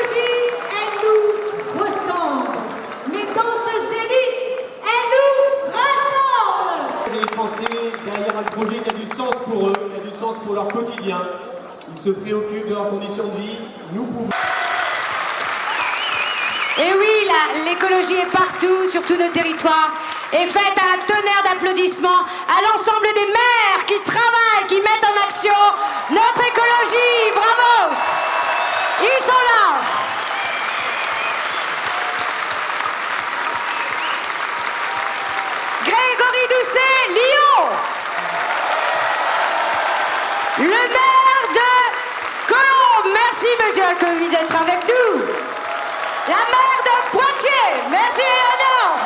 l'écologie, elle nous ressemble. Mais dans ce zénith, elle nous rassemble. Les Français, derrière un projet qui a du sens pour eux, qui a du sens pour leur quotidien, ils se préoccupent de leurs conditions de vie, nous pouvons... Et oui, l'écologie est partout, sur tous nos territoires. Et faites un tonnerre d'applaudissements à l'ensemble des maires qui travaillent, qui mettent en action notre écologie. Bravo! Ils sont là. Grégory Doucet, Lyon. Le maire de Colombes, merci monsieur Covid d'être avec nous. La maire de Poitiers, merci Léonore.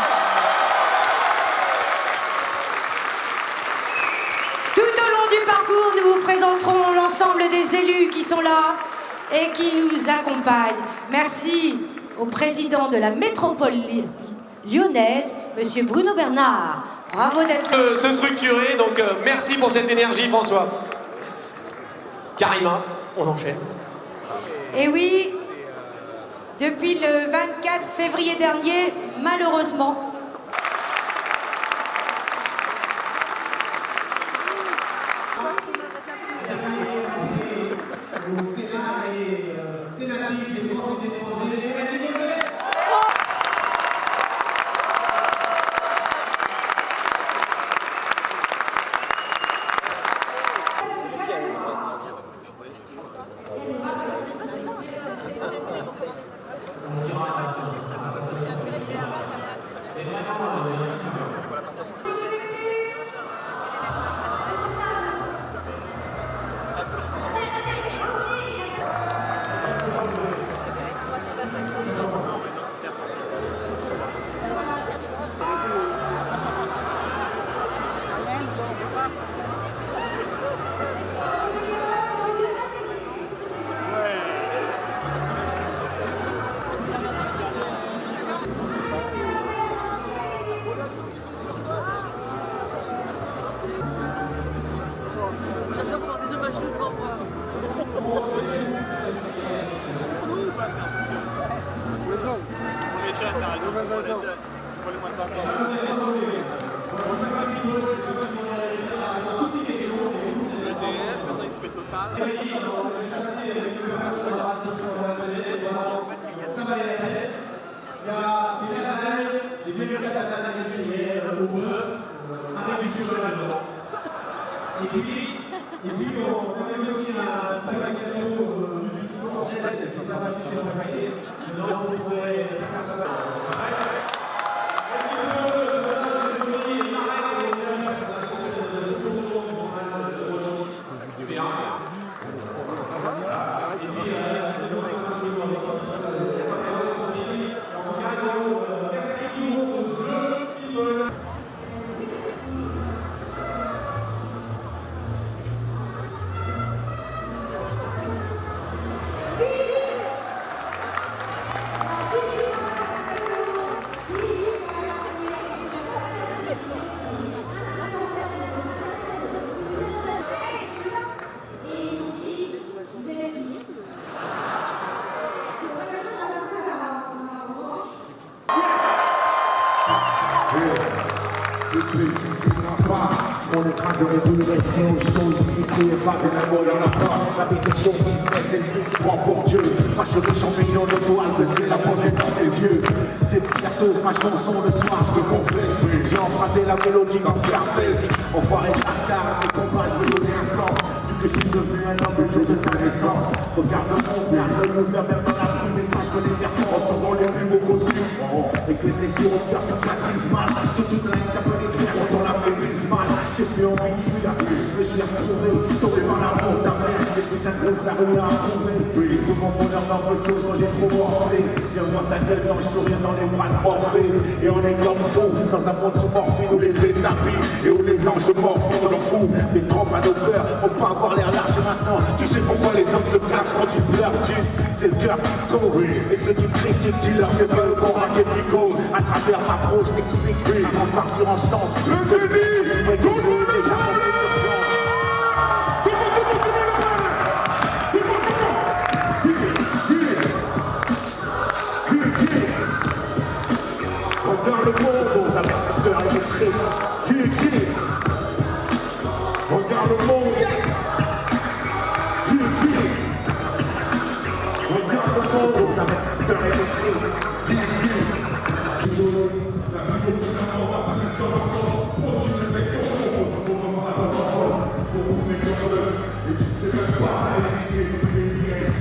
Tout au long du parcours, nous vous présenterons l'ensemble des élus qui sont là et qui nous accompagnent. Merci au président de la métropole lyonnaise, monsieur Bruno Bernard. Bravo d'être là. Se structurer, donc merci pour cette énergie François. Karima, on enchaîne. Et oui, depuis le 24 février dernier, malheureusement, Au Sénat et sénatrice des Français étrangers, et puis on a aussi un paquet de cadeaux nutrition, c'est ça va chez le paquet. Maintenant, vous pourrez On est train de révolution, chose ici et pas de la mort, y'en a pas. La bisection business et le mix prend pour Dieu. Crache le champignon de toile, que c'est la première dans tes yeux. C'est bientôt ma chanson le soir, je me confesse. J'ai emprunté la mélodie dans Scarface. Enfoiré de la star, à mes combats, je veux donner un sens. Vu que je suis devenu un homme, je veux ta naissance. Regarde le monde, le mouvement, même dans la pluie, mais sache que les serpents retournent les plus beaux costumes. Et que les blessures au cœur se cicatrisent mal. Toute la haine peut l'écrire quand on la méprise mal. J'ai plus envie de fuir, mais je l'ai retrouvé. Sauvé par l'amour ta mère, et je suis un gros la rue à trouver. Oui, tout mon bonheur dans votre chose, quand j'ai trop morflé. J'ai voir ta gueule dans je peux rien dans les bras de Morphée. Et on est comme fous, dans un monde sous morphine où les établis et où les anges de morphine on en fout. Des trompes à nos cœurs, on peut avoir l'air large maintenant. Tu sais pourquoi les hommes se cassent quand ils pleurent, c'est le cœur qui court. Et ceux qui critiquent, tu leur fais pas le bon raquetico. À travers ma prose, t'explique avant de partir en stance. peur et le cri.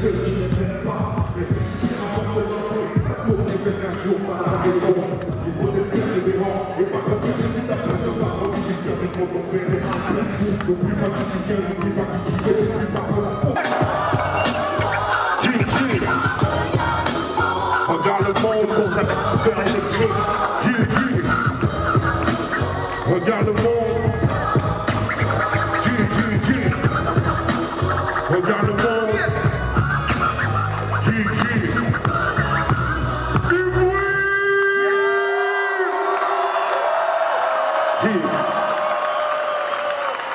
Ceux qui ne t'aiment pas, réfléchissent avant de lancer. Pour que quelqu'un jour par la raison, il faut être persévérant et pas comme tu dis ta place de parole. Tu peux te tromper, n'oublie pas qui tu viens, n'oublie pas qui tu es, n'oublie pas pour la regarde le monde, qu'on s'appelle peur et le cri. Regarde le monde. Regarde le monde.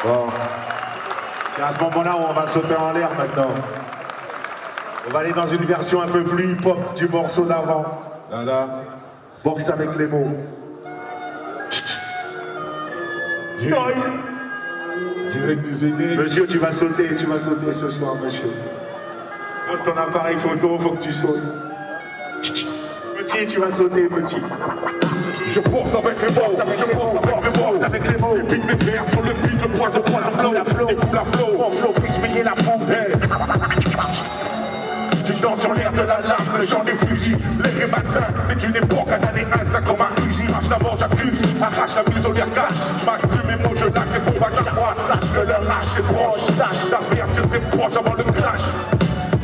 Bon, c'est à ce moment-là où on va sauter en l'air maintenant. On va aller dans une version un peu plus hip-hop du morceau d'avant. Là, là. Boxe avec les mots. Monsieur, tu vas sauter ce soir, monsieur. Pose ton appareil photo, faut que tu sautes. Petit, tu vas sauter, petit. Je pense avec les mots, avec les mots. Et puis mes vers sur le beat, je croise la flow, écoute la flow, mon flow, puisse payer la foule. Je danse sur l'air de la lame, j'en ai fusil. Les massins, c'est une époque, un année 1, ça comme un fusil. Marche d'abord, j'accuse, arrache la mise au l'air cache. Marche plus mes mots, je lâche les bombes à chaque fois. Sache que leur lâche est proche, tâche d'affaire, tire tes proches avant le clash.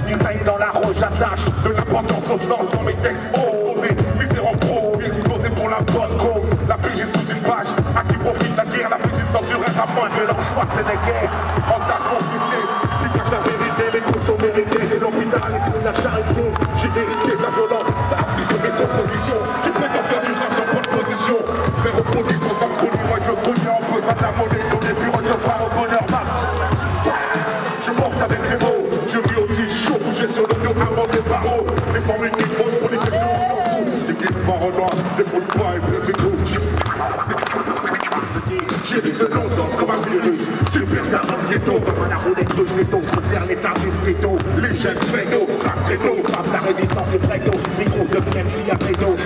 Détaillé dans la roche, j'attache de l'importance au sens dans mes textes osés. Misère en pro, explosé pour la bonne cause. La PJ sous une page, à qui profite la guerre. La PJ censurée à moi, je leur choix, c'est des guerres. Engage mon business, qui cache la vérité, les coups sont mérités. C'est l'hôpital et c'est la charité. J'ai hérité de la violence, ça a pris sur mes compositions. Qui prétend faire du rap sans bonne position. Faire opposition sans connu, moi je connais en peu. Pas de la monnaie, on est pu recevoir au bonheur. Je pense avec les mots, je vis aussi chaud, j'ai sur le dos avant les barreaux. Les formules qui posent pour les questions, on s'en fout. J'écris pas en noir, déroule pas et puis c'est tout. J'ai dit le non-sens comme un virus. Superstar dans le ghetto, comme un roulette russe, métaux. Je serre les tartes du plutôt. Les jeunes frédo, rap trédo, frappe la résistance et prédo. Micro de MC à prédo.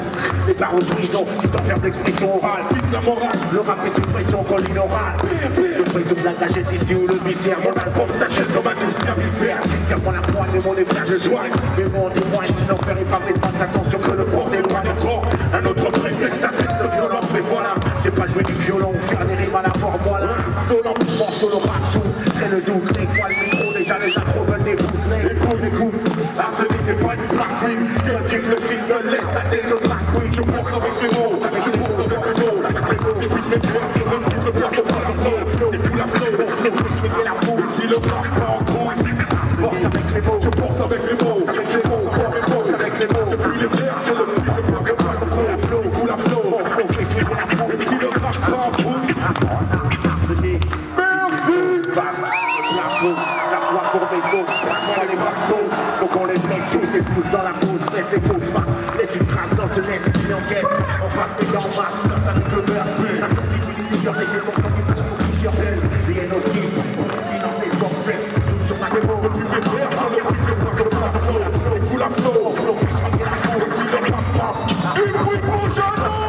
Les barreaux de prison, qui t'enferment d'expression orale. Pique la morale, le rap est suppression colline orale. Le présume de la gâchette ici ou le viscère. Mon album s'achète comme un douce bien viscère. Tiens pour la poigne, les mots, les frères, je soigne. Mais bon, du moins, sinon faire est pas fait pas attention que le port s'éloigne encore. Un autre prétexte, un texte violent, mais voilà. J'ai pas joué du violon, faire des rimes à la mort, voilà. Solo, mort, solo, rap, sous. C'est le doute, les poils, le micro, déjà les intros venaient boucler. Écoute, Arsenic, c'est pas une black queen. Que kiffe le single, laisse ta tête au black queen. Je pense avec ces mots, je pense avec les mots. Et puis mes frères sur le beat, le père de pas le flow. Et puis la flow, mon flow, puisse swinguer la foule. Si le rap pas en couille, force avec les mots. Je pense avec les mots, force avec les mots. Et puis les frères sur le beat, le père de pas le flow. La flow, mon flow, puisse swinguer la foule. Et si le rap pas en couille, la foi pour des autres, parfois les blagues, donc on les blesse tous et tous dans la pause, laisse les pauses, laisse une trace dans ce laisse qui enquête, on passe des gants en masse, dans avec le beurre, la sensibilité, sur les efforts, comme une pour qui j'appelle, les NOSKI, qui n'en est pas fait, sur ma démo, le plus des frères, sur le plus de points, sur le plan, et tout la flow, on flow, qui se la flow, et si le rap passe, une bruit pour Jeannot.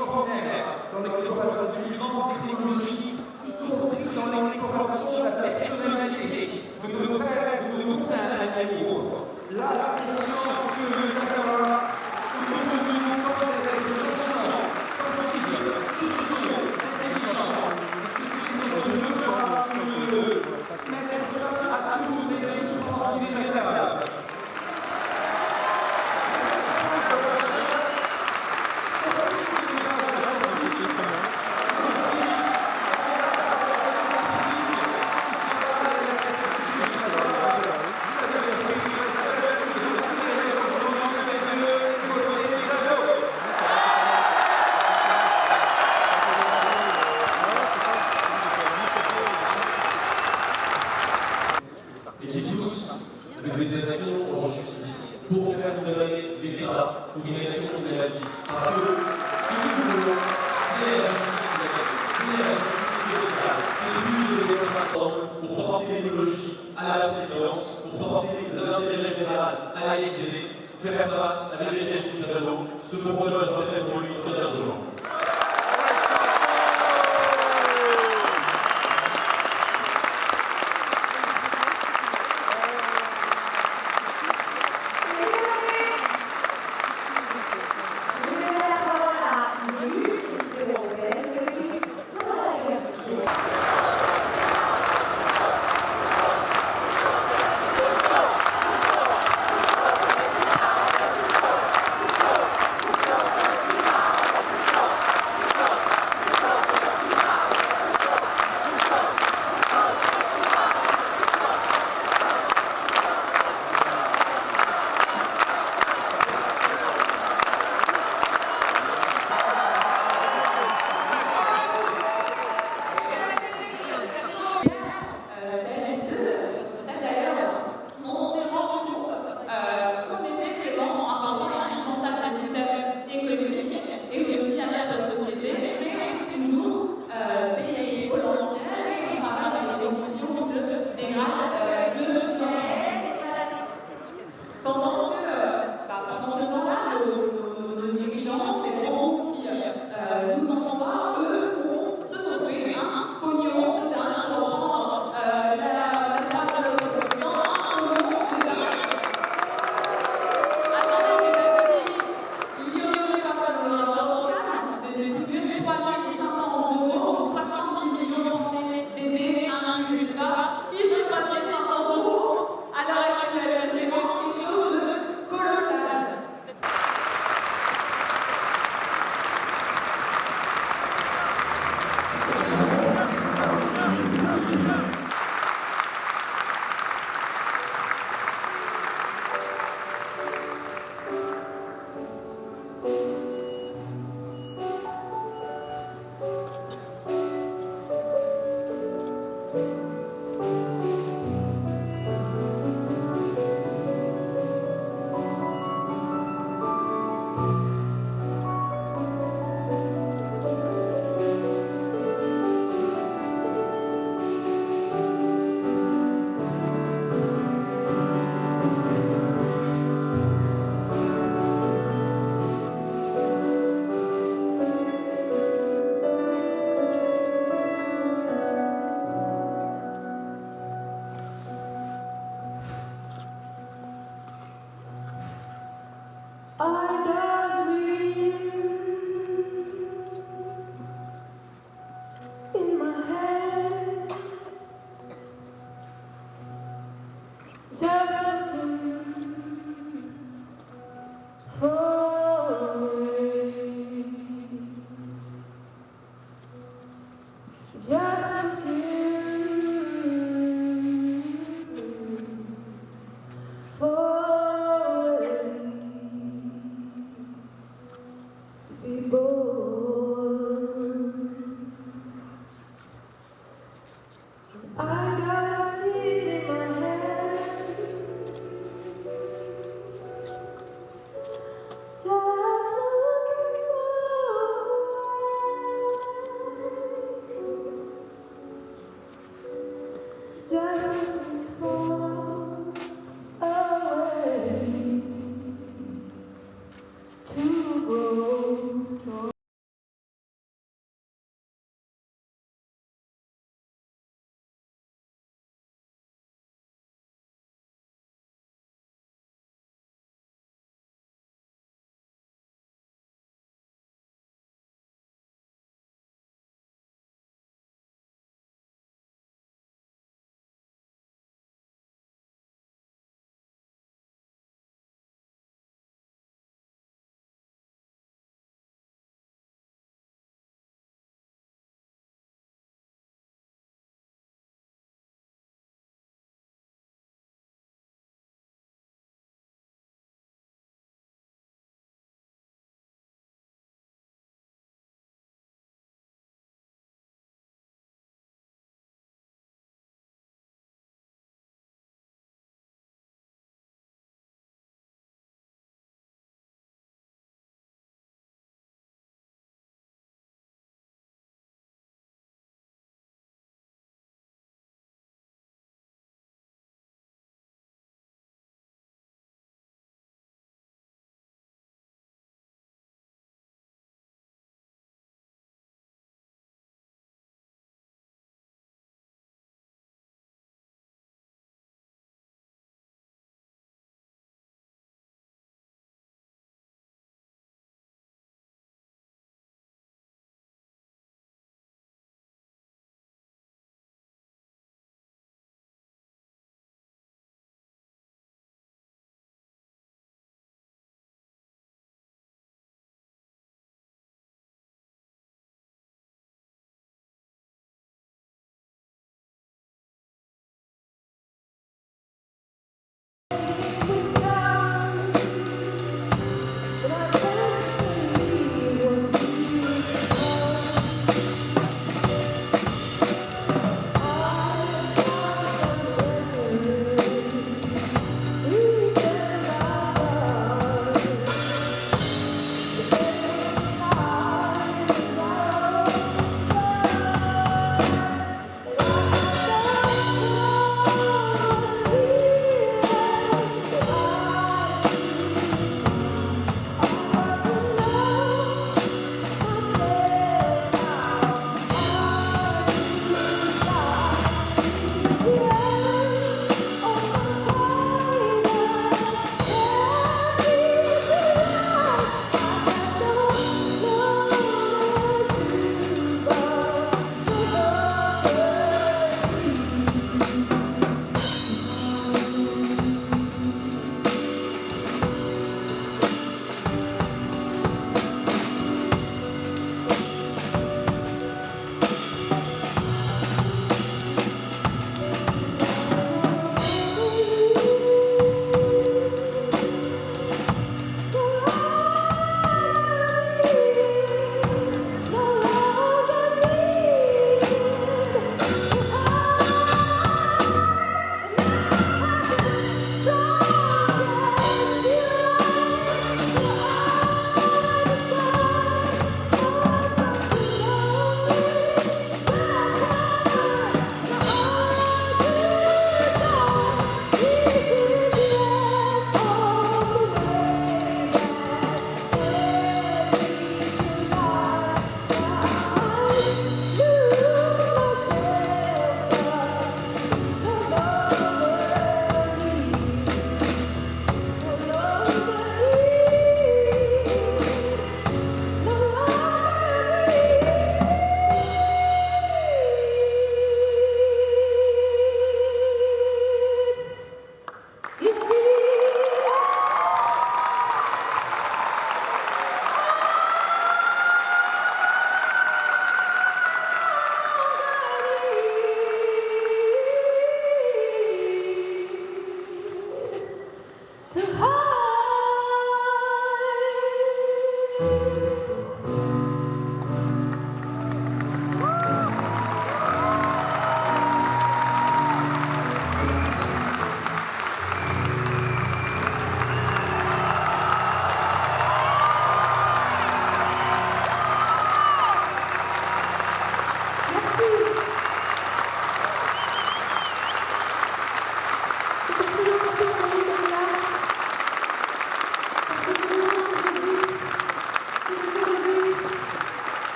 extraordinaire dans l'exploitation du grand technologie, y compris dans l'exploitation de la personnalité de nos frères et de nos cousins animaux. Là, la conscience que nous avons là, que nous sommes des êtres conscients, sensibles, sociaux, intelligents, et que c'est de devoir de mettre à tous les souffrances irrémédiables. Et qui pousse avec des actions en justice pour faire condamner l'État pour une action négative. Parce que ce que nous voulons, c'est la justice sociale, c'est l'use de l'État ensemble pour porter l'écologie à la présidence, pour porter l'intérêt général à l'Élysée, faire face à l'EDG Jadot, ce projet doit être pour lui tout un jour.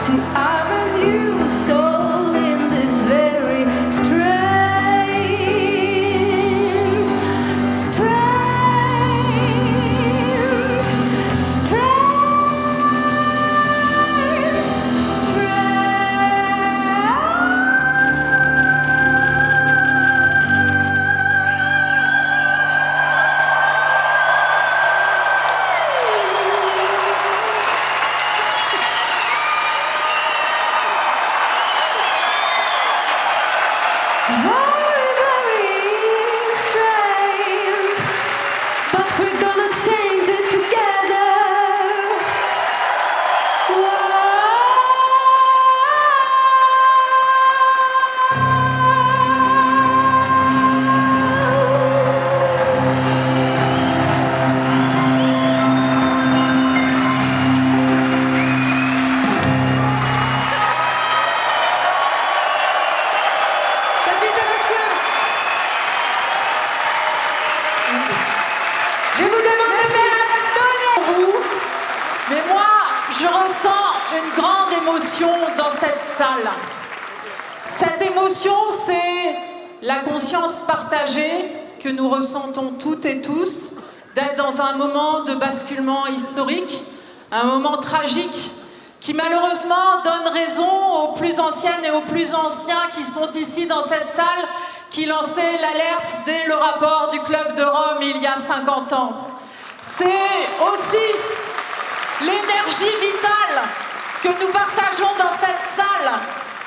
See, I'm a new soul in this very strange, strange, strange, very, very strange, but we're gonna change it together. Je vous demande de faire un tonnerre. Vous, mais moi, je ressens une grande émotion dans cette salle. Cette émotion, c'est la conscience partagée que nous ressentons toutes et tous d'être dans un moment de basculement historique, un moment tragique qui malheureusement donne raison aux plus anciennes et aux plus anciens qui sont ici dans cette salle, qui lançaient l'alerte dès le rapport du Club de Rome il y a 50 ans. C'est aussi l'énergie vitale que nous partageons dans cette salle,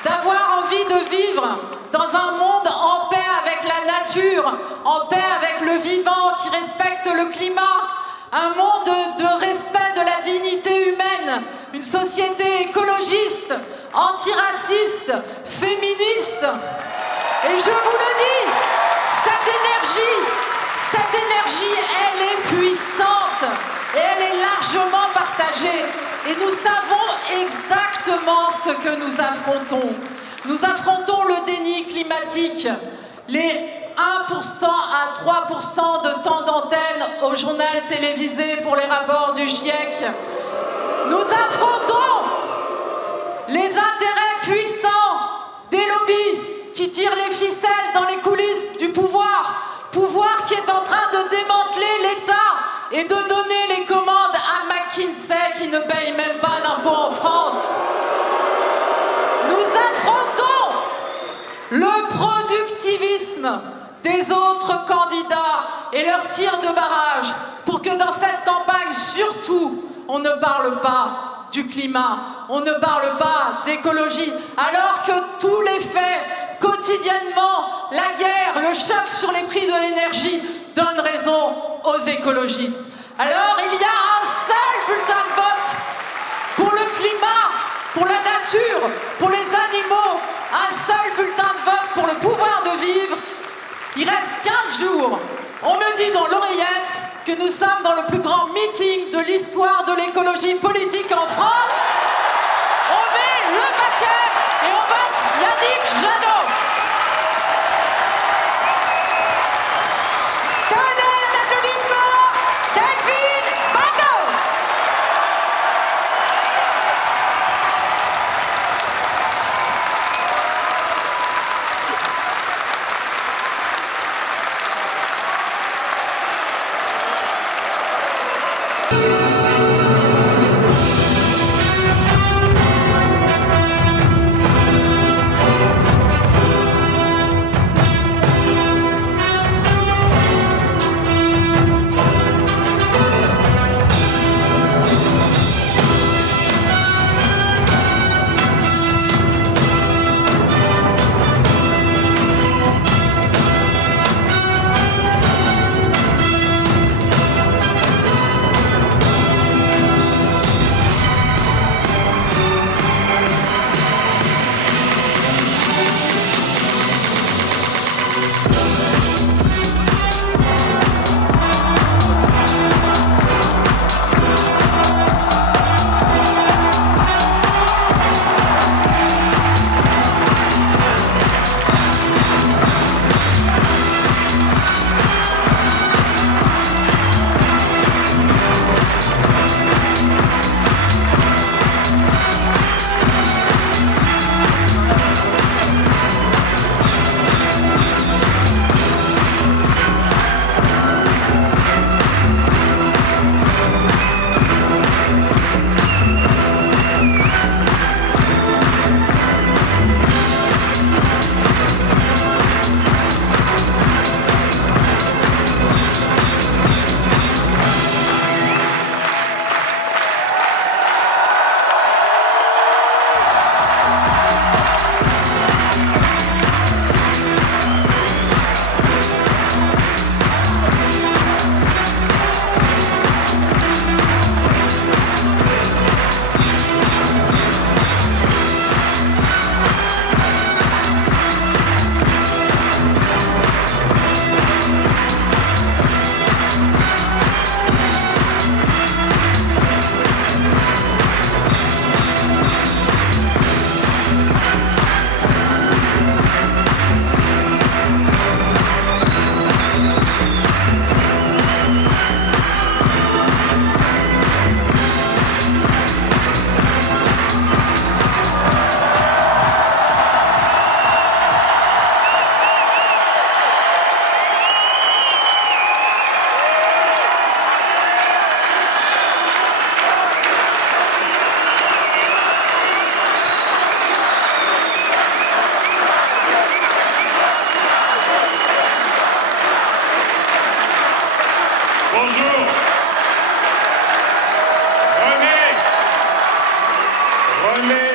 d'avoir envie de vivre dans un monde en paix avec la nature, en paix avec le vivant, qui respecte le climat, un monde de respect de la dignité humaine, une société écologiste, antiraciste, féministe. Et je vous le dis, cette énergie, elle est puissante et elle est largement partagée. Et nous savons exactement ce que nous affrontons. Nous affrontons le déni climatique, les 1% à 3% de temps d'antenne au journal télévisé pour les rapports du GIEC. Nous affrontons les intérêts puissants des lobbies qui tirent les ficelles dans les coulisses du pouvoir qui est en train de démanteler l'État et de donner les commandes à McKinsey qui ne paye même pas d'impôts en France. Nous affrontons le productivisme des autres candidats et leur tir de barrage pour que dans cette campagne, surtout, on ne parle pas du climat, on ne parle pas d'écologie, alors que tous les faits, quotidiennement, la guerre, le choc sur les prix de l'énergie donnent raison aux écologistes. Alors il y a un seul bulletin de vote pour le climat, pour la nature, pour les animaux, un seul bulletin de vote pour le pouvoir de vivre. Il reste 15 jours. On me dit dans l'oreillette que nous sommes dans le plus grand meeting de l'histoire de l'écologie politique en France. On met le paquet et on vote Yannick Jadot. Tonnerre d'applaudissements, Delphine Bateau.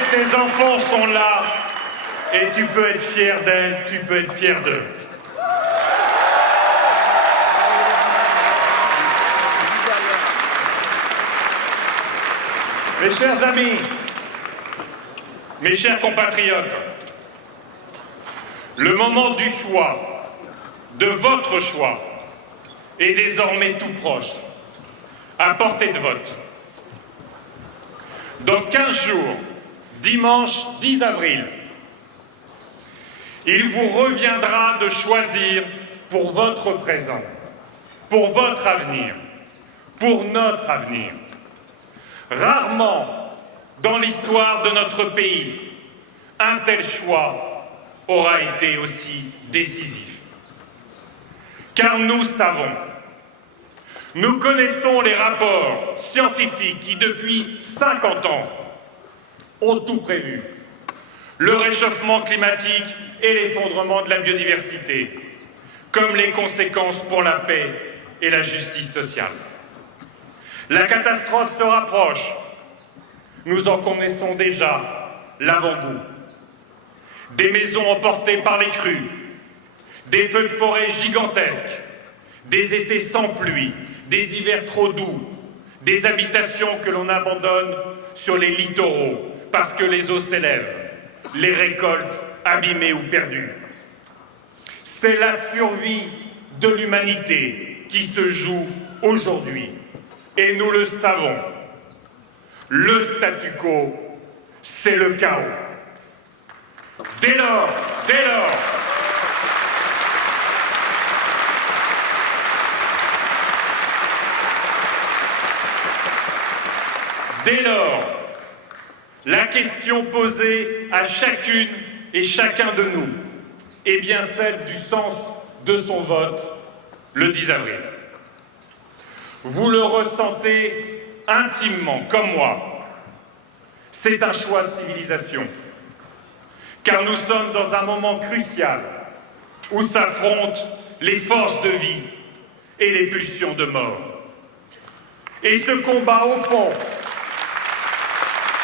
tes enfants sont là et tu peux être fier d'elles, tu peux être fier d'eux. Mes chers amis, mes chers compatriotes, le moment du choix, de votre choix, est désormais tout proche, à portée de vote. Dans 15 jours, dimanche 10 avril, il vous reviendra de choisir pour votre présent, pour votre avenir, pour notre avenir. Rarement, dans l'histoire de notre pays, un tel choix aura été aussi décisif. Car nous savons, nous connaissons les rapports scientifiques qui, depuis 50 ans, ont tout prévu. Le réchauffement climatique et l'effondrement de la biodiversité, comme les conséquences pour la paix et la justice sociale. La catastrophe se rapproche. Nous en connaissons déjà l'avant-goût. Des maisons emportées par les crues, des feux de forêt gigantesques, des étés sans pluie, des hivers trop doux, des habitations que l'on abandonne sur les littoraux parce que les eaux s'élèvent, les récoltes abîmées ou perdues. C'est la survie de l'humanité qui se joue aujourd'hui. Et nous le savons, le statu quo, c'est le chaos. Dès lors, la question posée à chacune et chacun de nous est bien celle du sens de son vote le 10 avril. Vous le ressentez intimement, comme moi. C'est un choix de civilisation. Car nous sommes dans un moment crucial où s'affrontent les forces de vie et les pulsions de mort. Et ce combat, au fond,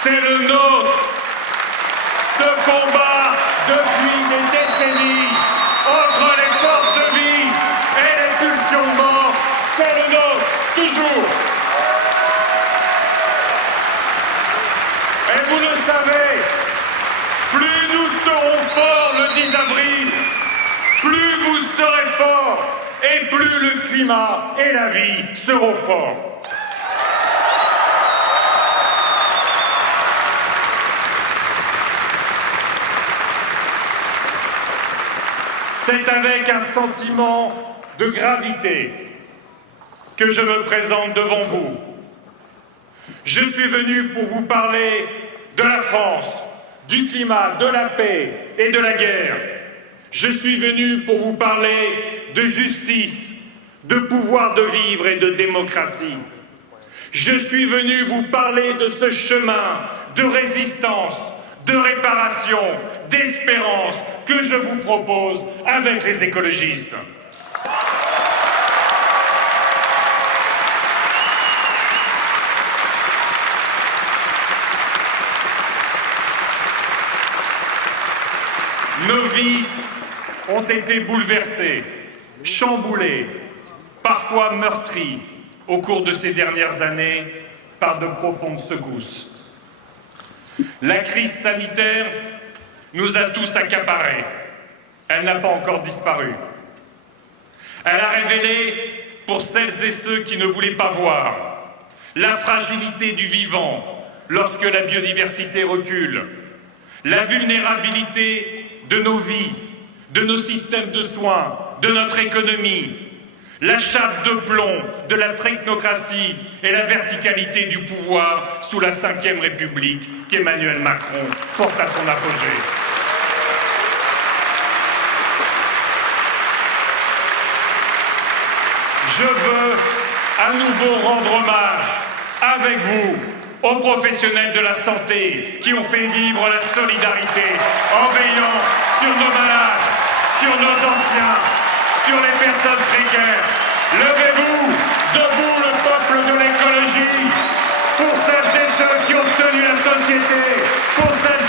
c'est le nôtre. Ce combat, depuis des décennies, entre les forces de vie et les pulsions de mort, c'est le nôtre, toujours. Et vous le savez, plus nous serons forts le 10 avril, plus vous serez forts et plus le climat et la vie seront forts. C'est avec un sentiment de gravité que je me présente devant vous. Je suis venu pour vous parler de la France, du climat, de la paix et de la guerre. Je suis venu pour vous parler de justice, de pouvoir de vivre et de démocratie. Je suis venu vous parler de ce chemin de résistance, de réparation, d'espérance que je vous propose avec les écologistes. Nos vies ont été bouleversées, chamboulées, parfois meurtries au cours de ces dernières années par de profondes secousses. La crise sanitaire nous a tous accaparés. Elle n'a pas encore disparu. Elle a révélé, pour celles et ceux qui ne voulaient pas voir, la fragilité du vivant lorsque la biodiversité recule, la vulnérabilité de nos vies, de nos systèmes de soins, de notre économie, la chape de plomb de la technocratie et la verticalité du pouvoir sous la Ve République qu'Emmanuel Macron porte à son apogée. Je veux à nouveau rendre hommage avec vous aux professionnels de la santé qui ont fait vivre la solidarité en veillant sur nos malades, sur nos anciens, sur les personnes précaires. Levez-vous, debout le peuple de l'écologie, pour celles et ceux qui ont tenu la société, pour celles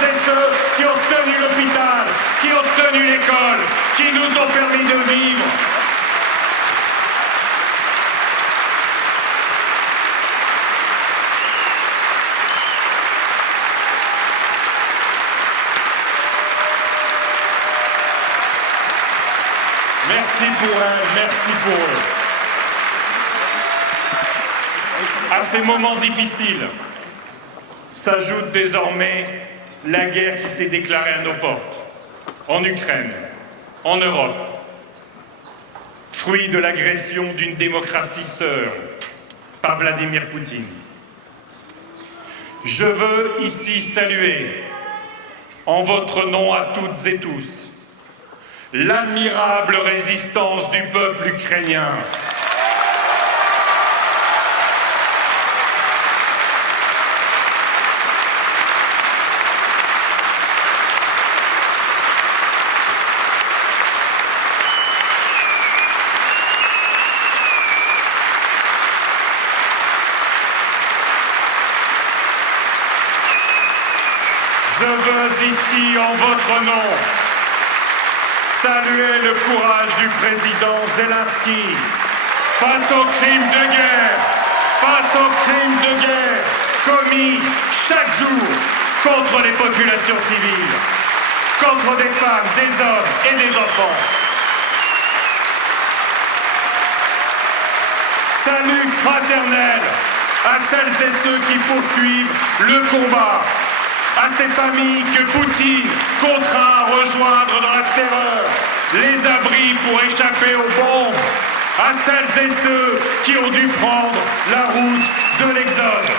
Merci pour elles, merci pour eux. À ces moments difficiles s'ajoute désormais la guerre qui s'est déclarée à nos portes, en Ukraine, en Europe, fruit de l'agression d'une démocratie sœur par Vladimir Poutine. Je veux ici saluer, en votre nom à toutes et tous, l'admirable résistance du peuple ukrainien. Je veux ici, en votre nom, saluer le courage du président Zelensky face aux crimes de guerre, commis chaque jour contre les populations civiles, contre des femmes, des hommes et des enfants. Salut fraternel à celles et ceux qui poursuivent le combat, à ces familles que Poutine contraint à rejoindre dans la terreur, les abris pour échapper aux bombes, à celles et ceux qui ont dû prendre la route de l'exode.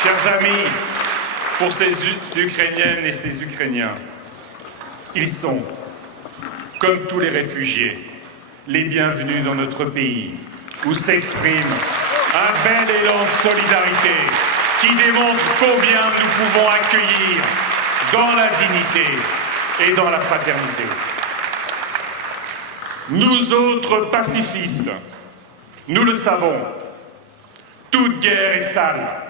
Chers amis, pour ces Ukrainiennes et ces Ukrainiens, ils sont, comme tous les réfugiés, les bienvenus dans notre pays, où s'exprime un bel élan de solidarité qui démontre combien nous pouvons accueillir dans la dignité et dans la fraternité. Nous autres pacifistes, nous le savons, toute guerre est sale.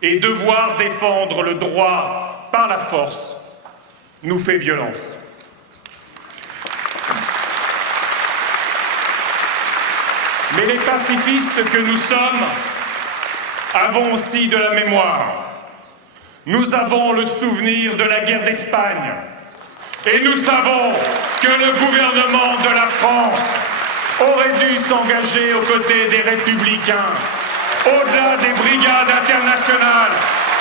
Et devoir défendre le droit par la force nous fait violence. Mais les pacifistes que nous sommes avons aussi de la mémoire. Nous avons le souvenir de la guerre d'Espagne. Et nous savons que le gouvernement de la France aurait dû s'engager aux côtés des républicains, au-delà des brigades internationales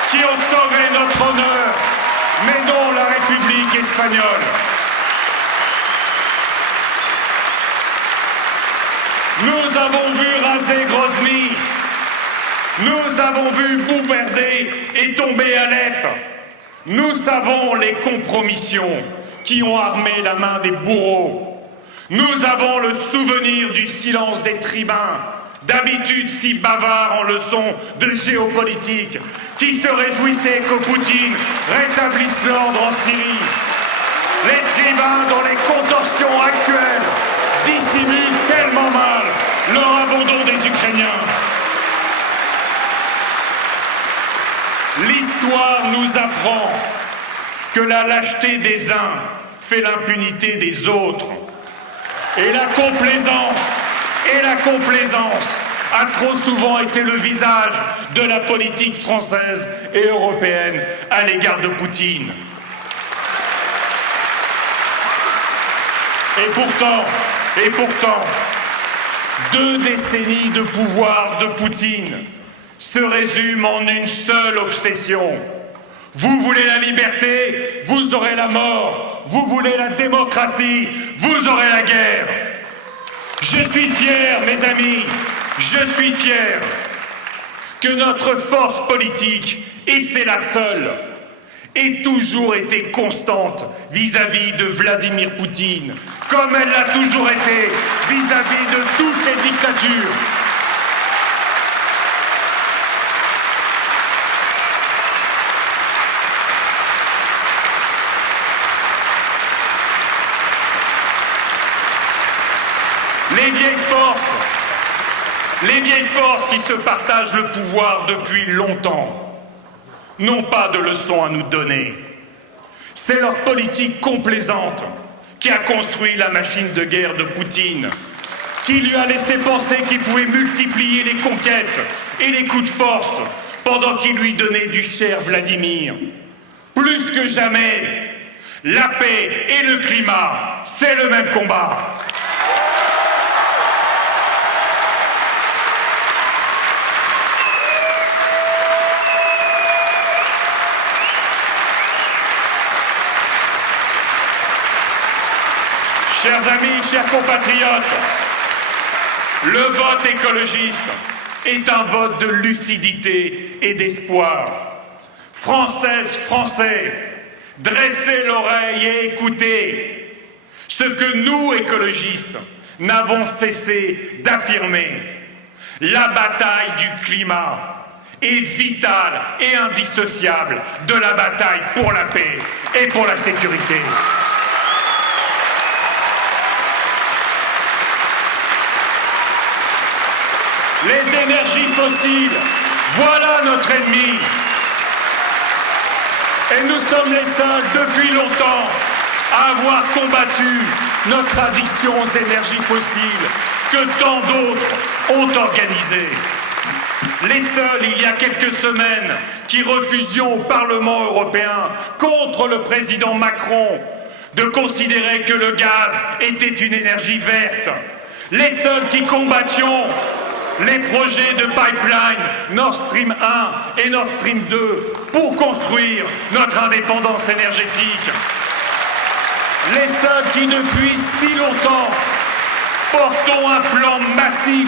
qui ont sauvé notre honneur, mais non la République espagnole. Nous avons vu raser Grozny, nous avons vu bombarder et tomber Alep. Nous savons les compromissions qui ont armé la main des bourreaux. Nous avons le souvenir du silence des tribuns, d'habitude si bavards en leçons de géopolitique, qui se réjouissaient que Poutine rétablisse l'ordre en Syrie. Les tribuns dont les contorsions actuelles dissimulent tellement mal leur abandon des Ukrainiens. L'histoire nous apprend que la lâcheté des uns fait l'impunité des autres. Et la complaisance a trop souvent été le visage de la politique française et européenne à l'égard de Poutine. Et pourtant, 2 décennies de pouvoir de Poutine se résument en une seule obsession. Vous voulez la liberté, vous aurez la mort. Vous voulez la démocratie, vous aurez la guerre. Je suis fier, mes amis, je suis fier que notre force politique, et c'est la seule, ait toujours été constante vis-à-vis de Vladimir Poutine, comme elle l'a toujours été vis-à-vis de toutes les dictatures. « 1 Les vieilles forces qui se partagent le pouvoir depuis longtemps n'ont pas de leçons à nous donner. C'est leur politique complaisante qui a construit la machine de guerre de Poutine, qui lui a laissé penser qu'il pouvait multiplier les conquêtes et les coups de force pendant qu'il lui donnait du cher Vladimir. Plus que jamais, la paix et le climat, c'est le même combat. Chers amis, chers compatriotes, le vote écologiste est un vote de lucidité et d'espoir. Françaises, Français, dressez l'oreille et écoutez ce que nous, écologistes, n'avons cessé d'affirmer. La bataille du climat est vitale et indissociable de la bataille pour la paix et pour la sécurité. Les énergies fossiles, voilà notre ennemi. Et nous sommes les seuls depuis longtemps à avoir combattu notre addiction aux énergies fossiles que tant d'autres ont organisée. Les seuls, il y a quelques semaines, qui refusions au Parlement européen, contre le président Macron, de considérer que le gaz était une énergie verte. Les seuls qui combattions les projets de pipeline Nord Stream 1 et Nord Stream 2 pour construire notre indépendance énergétique. Les seuls qui, depuis si longtemps, portons un plan massif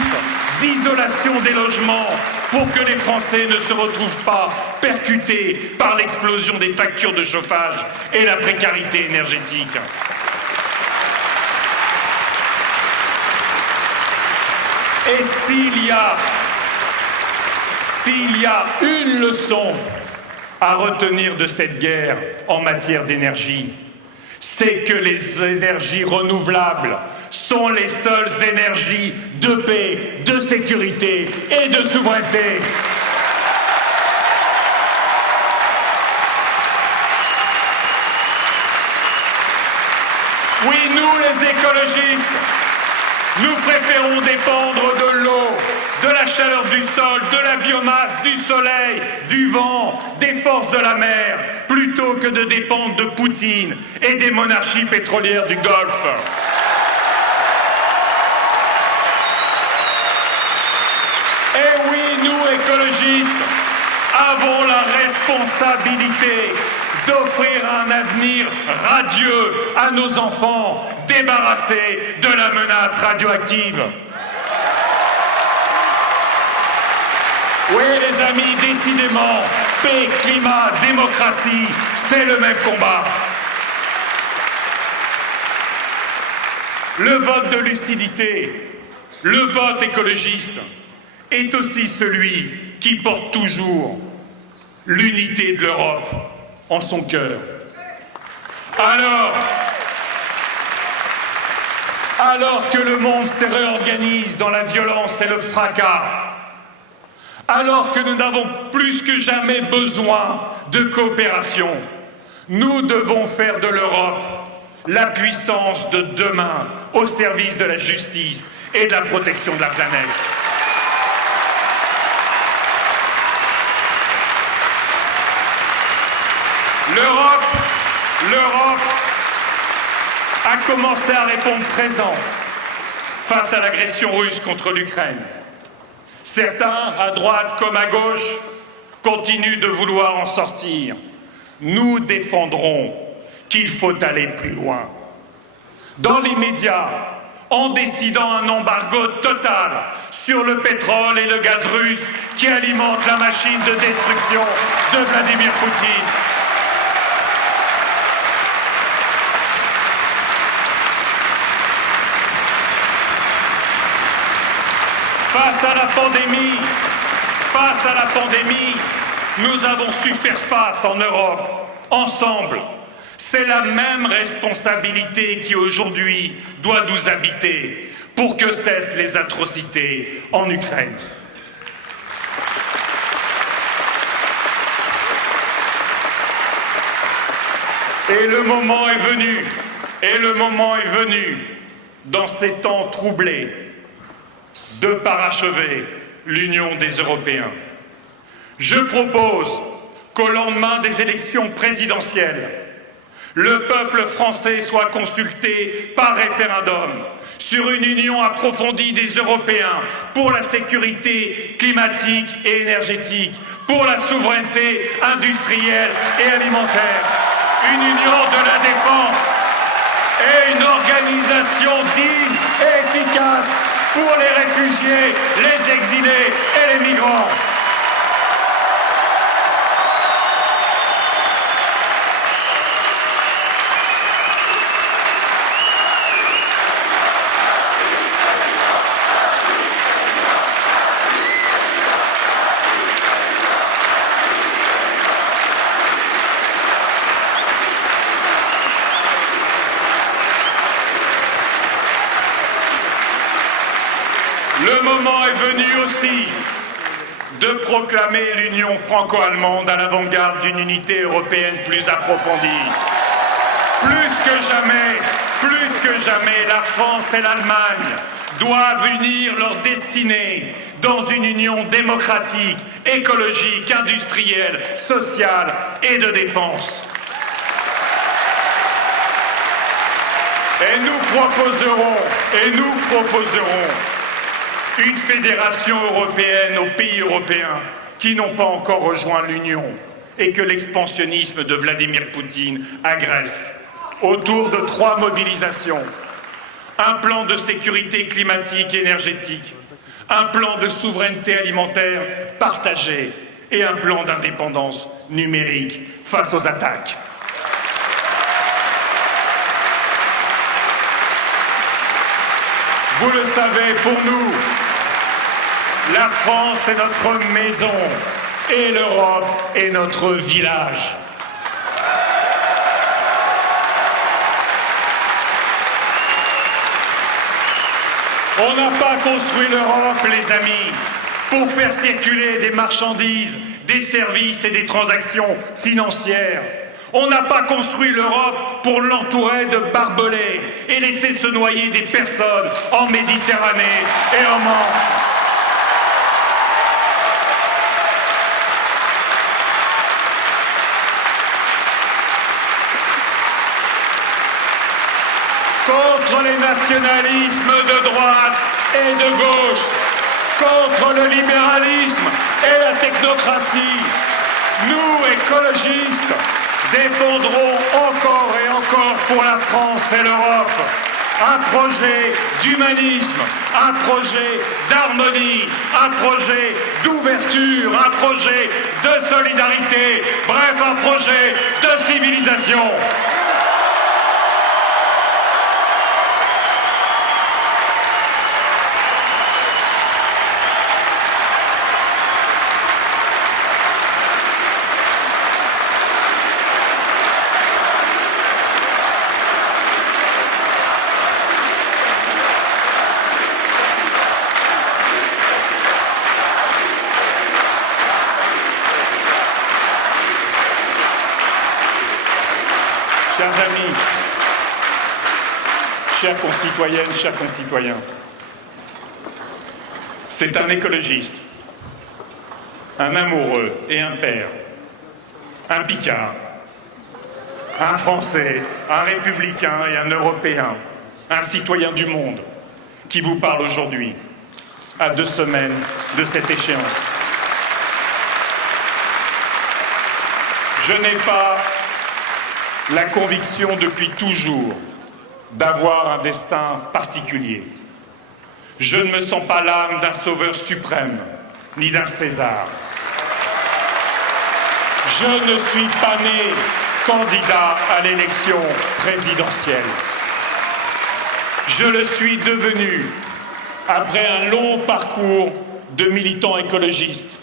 d'isolation des logements pour que les Français ne se retrouvent pas percutés par l'explosion des factures de chauffage et la précarité énergétique. Et s'il y a une leçon à retenir de cette guerre en matière d'énergie, c'est que les énergies renouvelables sont les seules énergies de paix, de sécurité et de souveraineté. Oui, nous les écologistes, nous préférons dépendre de l'eau, de la chaleur du sol, de la biomasse, du soleil, du vent, des forces de la mer, plutôt que de dépendre de Poutine et des monarchies pétrolières du Golfe. Et oui, nous, écologistes, avons la responsabilité d'offrir un avenir radieux à nos enfants, débarrassés de la menace radioactive. Oui, les amis, décidément, paix, climat, démocratie, c'est le même combat. Le vote de lucidité, le vote écologiste, est aussi celui qui porte toujours l'unité de l'Europe en son cœur. Alors que le monde se réorganise dans la violence et le fracas, alors que nous n'avons plus que jamais besoin de coopération, nous devons faire de l'Europe la puissance de demain au service de la justice et de la protection de la planète. L'Europe a commencé à répondre présent face à l'agression russe contre l'Ukraine. Certains, à droite comme à gauche, continuent de vouloir en sortir. Nous défendrons qu'il faut aller plus loin. Dans l'immédiat, en décidant un embargo total sur le pétrole et le gaz russe qui alimentent la machine de destruction de Vladimir Poutine. Face à la pandémie, nous avons su faire face en Europe, ensemble. C'est la même responsabilité qui aujourd'hui doit nous habiter pour que cessent les atrocités en Ukraine. Et le moment est venu, dans ces temps troublés, de parachever l'union des Européens. Je propose qu'au lendemain des élections présidentielles, le peuple français soit consulté par référendum sur une union approfondie des Européens pour la sécurité climatique et énergétique, pour la souveraineté industrielle et alimentaire, une union de la défense et une organisation digne et efficace pour les réfugiés, les exilés et les migrants. Le moment est venu aussi de proclamer l'union franco-allemande à l'avant-garde d'une unité européenne plus approfondie. Plus que jamais, la France et l'Allemagne doivent unir leurs destinées dans une union démocratique, écologique, industrielle, sociale et de défense. Et nous proposerons une fédération européenne aux pays européens qui n'ont pas encore rejoint l'Union et que l'expansionnisme de Vladimir Poutine agresse autour de 3 mobilisations. Un plan de sécurité climatique et énergétique, un plan de souveraineté alimentaire partagé et un plan d'indépendance numérique face aux attaques. Vous le savez, pour nous, la France est notre maison et l'Europe est notre village. On n'a pas construit l'Europe, les amis, pour faire circuler des marchandises, des services et des transactions financières. On n'a pas construit l'Europe pour l'entourer de barbelés et laisser se noyer des personnes en Méditerranée et en Manche. Contre les nationalismes de droite et de gauche, contre le libéralisme et la technocratie, nous, écologistes, défendrons encore et encore pour la France et l'Europe un projet d'humanisme, un projet d'harmonie, un projet d'ouverture, un projet de solidarité, bref, un projet de civilisation. Chers amis, chères concitoyennes, chers concitoyens, c'est un écologiste, un amoureux et un père, un Picard, un Français, un républicain et un Européen, un citoyen du monde qui vous parle aujourd'hui, à 2 semaines de cette échéance. Je n'ai pas la conviction depuis toujours d'avoir un destin particulier. Je ne me sens pas l'âme d'un sauveur suprême, ni d'un César. Je ne suis pas né candidat à l'élection présidentielle. Je le suis devenu après un long parcours de militant écologiste,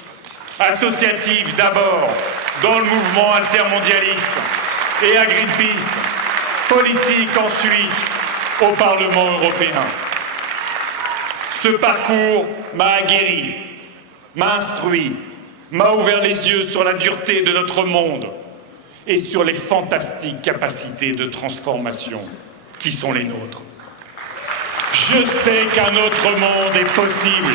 associatif d'abord dans le mouvement altermondialiste et à Greenpeace, politique ensuite au Parlement européen. Ce parcours m'a aguerri, m'a instruit, m'a ouvert les yeux sur la dureté de notre monde et sur les fantastiques capacités de transformation qui sont les nôtres. Je sais qu'un autre monde est possible.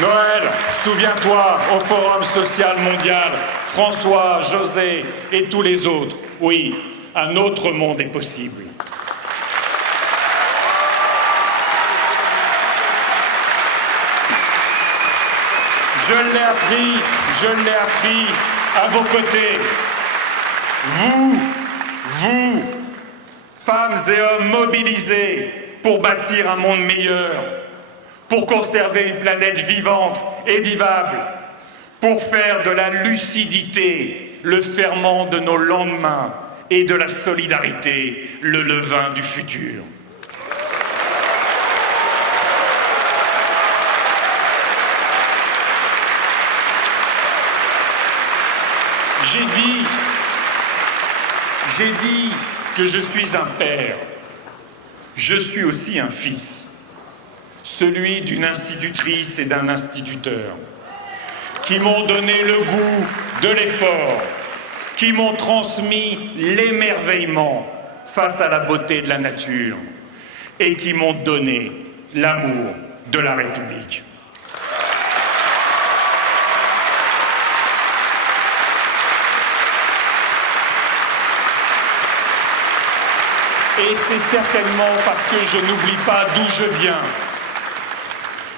Noël, souviens-toi, au Forum social mondial, François, José et tous les autres, oui, un autre monde est possible. Je l'ai appris à vos côtés. Vous, femmes et hommes mobilisés pour bâtir un monde meilleur, pour conserver une planète vivante et vivable, pour faire de la lucidité le ferment de nos lendemains et de la solidarité le levain du futur. J'ai dit que je suis un père. Je suis aussi un fils, celui d'une institutrice et d'un instituteur, qui m'ont donné le goût de l'effort, qui m'ont transmis l'émerveillement face à la beauté de la nature et qui m'ont donné l'amour de la République. Et c'est certainement parce que je n'oublie pas d'où je viens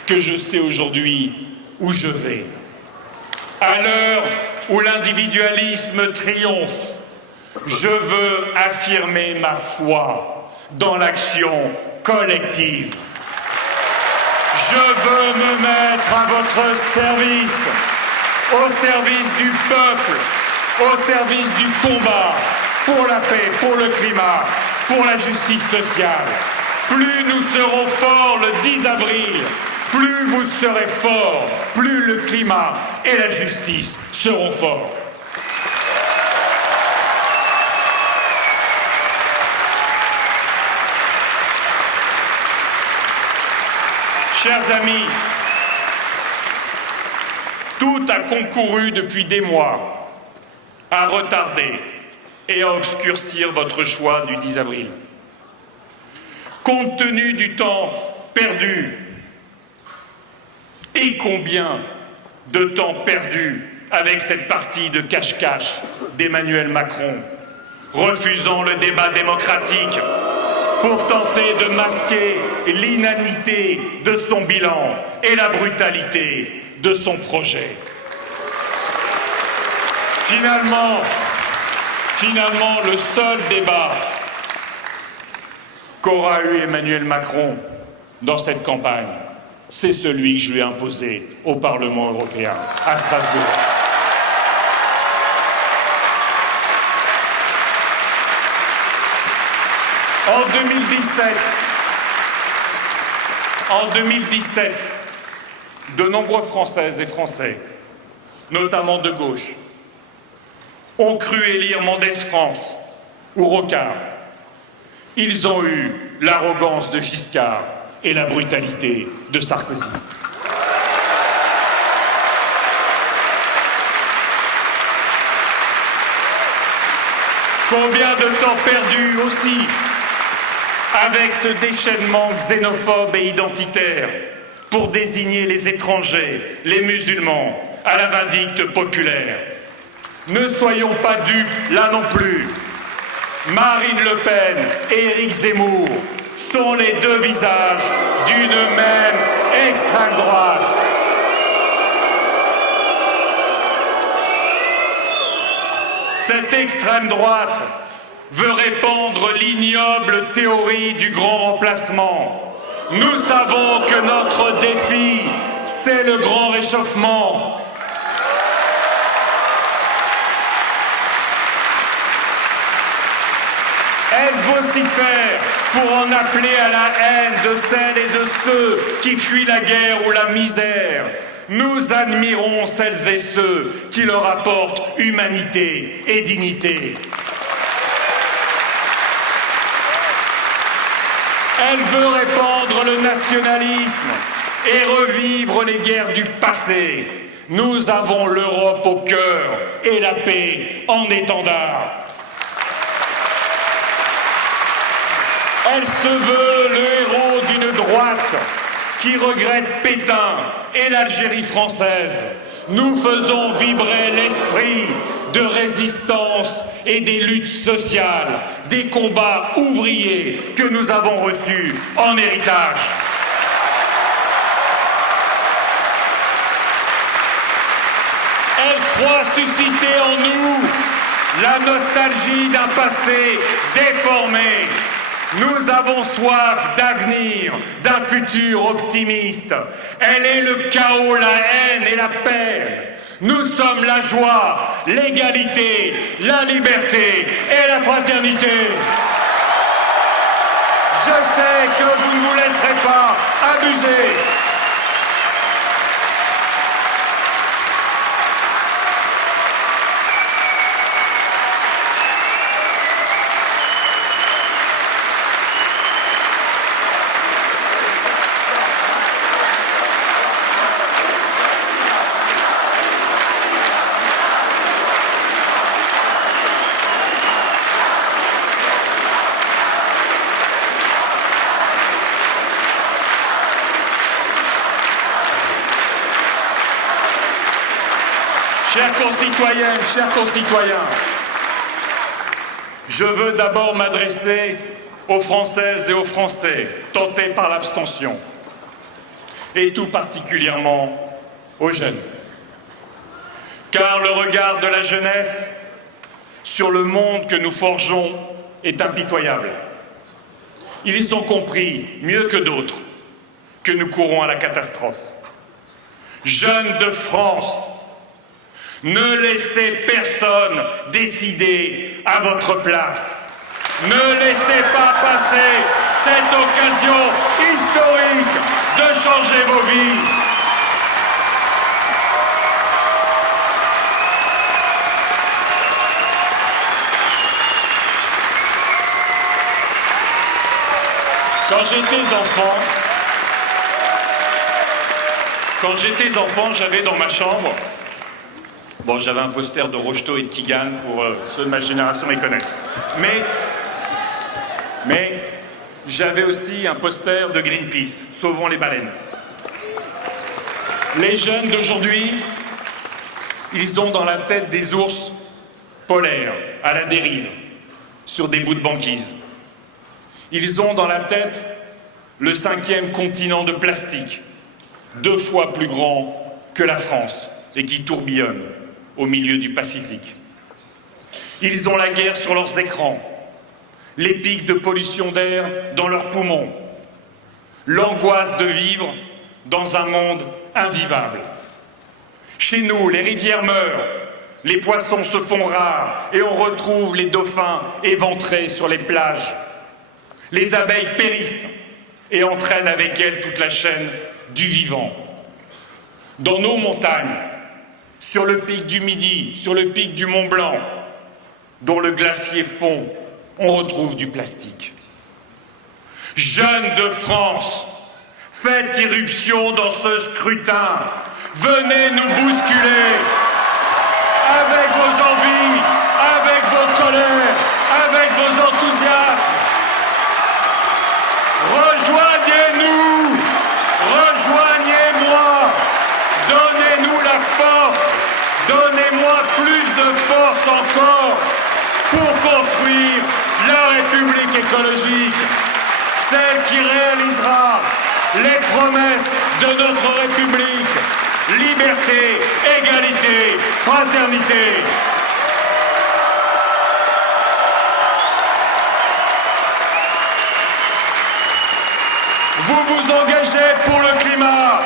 que je sais aujourd'hui où je vais. À l'heure où l'individualisme triomphe, je veux affirmer ma foi dans l'action collective. Je veux me mettre à votre service, au service du peuple, au service du combat pour la paix, pour le climat, pour la justice sociale. Plus nous serons forts le 10 avril, plus vous serez forts, plus le climat et la justice seront forts. Chers amis, tout a concouru depuis des mois à retarder et à obscurcir votre choix du 10 avril. Compte tenu du temps perdu, et combien de temps perdu avec cette partie de cache-cache d'Emmanuel Macron, refusant le débat démocratique pour tenter de masquer l'inanité de son bilan et la brutalité de son projet. Finalement, le seul débat qu'aura eu Emmanuel Macron dans cette campagne, c'est celui que je lui ai imposé au Parlement européen, à Strasbourg. En 2017, de nombreux Françaises et Français, notamment de gauche, ont cru élire Mendès France ou Rocard. Ils ont eu l'arrogance de Giscard et la brutalité de Sarkozy. Combien de temps perdu aussi avec ce déchaînement xénophobe et identitaire pour désigner les étrangers, les musulmans, à la vindicte populaire. Ne soyons pas dupes là non plus. Marine Le Pen et Éric Zemmour sont les deux visages d'une même extrême droite. Cette extrême droite veut répandre l'ignoble théorie du grand remplacement. Nous savons que notre défi, c'est le grand réchauffement. Elle vocifère pour en appeler à la haine de celles et de ceux qui fuient la guerre ou la misère. Nous admirons celles et ceux qui leur apportent humanité et dignité. Elle veut répandre le nationalisme et revivre les guerres du passé. Nous avons l'Europe au cœur et la paix en étendard. Elle se veut le héros d'une droite qui regrette Pétain et l'Algérie française. Nous faisons vibrer l'esprit de résistance et des luttes sociales, des combats ouvriers que nous avons reçus en héritage. Elle croit susciter en nous la nostalgie d'un passé déformé. Nous avons soif d'avenir, d'un futur optimiste. Elle est le chaos, la haine et la peine. Nous sommes la joie, l'égalité, la liberté et la fraternité. Je sais que vous ne vous laisserez pas abuser. Chères concitoyennes, chers concitoyens, je veux d'abord m'adresser aux Françaises et aux Français tentés par l'abstention, et tout particulièrement aux jeunes. Car le regard de la jeunesse sur le monde que nous forgeons est impitoyable. Ils ont compris, mieux que d'autres, que nous courons à la catastrophe. Jeunes de France, ne laissez personne décider à votre place. Ne laissez pas passer cette occasion historique de changer vos vies. Quand j'étais enfant, j'avais dans ma chambre, j'avais un poster de Rocheteau et de Kigan, pour ceux de ma génération les connaissent. Mais j'avais aussi un poster de Greenpeace, Sauvons les baleines. Les jeunes d'aujourd'hui, ils ont dans la tête des ours polaires, à la dérive, sur des bouts de banquise. Ils ont dans la tête le 5e continent de plastique, 2 fois plus grand que la France, et qui tourbillonne au milieu du Pacifique. Ils ont la guerre sur leurs écrans, les pics de pollution d'air dans leurs poumons, l'angoisse de vivre dans un monde invivable. Chez nous, les rivières meurent, les poissons se font rares et on retrouve les dauphins éventrés sur les plages. Les abeilles périssent et entraînent avec elles toute la chaîne du vivant. Dans nos montagnes, sur le pic du Midi, sur le pic du Mont Blanc, dont le glacier fond, on retrouve du plastique. Jeunes de France, faites irruption dans ce scrutin. Venez nous bousculer avec vos envies, avec vos colères, avec vos enthousiasmes. Rejoignez-nous, rejoignez-moi, donnez-nous la force, donnez-moi plus de force encore pour construire la République écologique, celle qui réalisera les promesses de notre République, liberté, égalité, fraternité. Vous vous engagez pour le climat,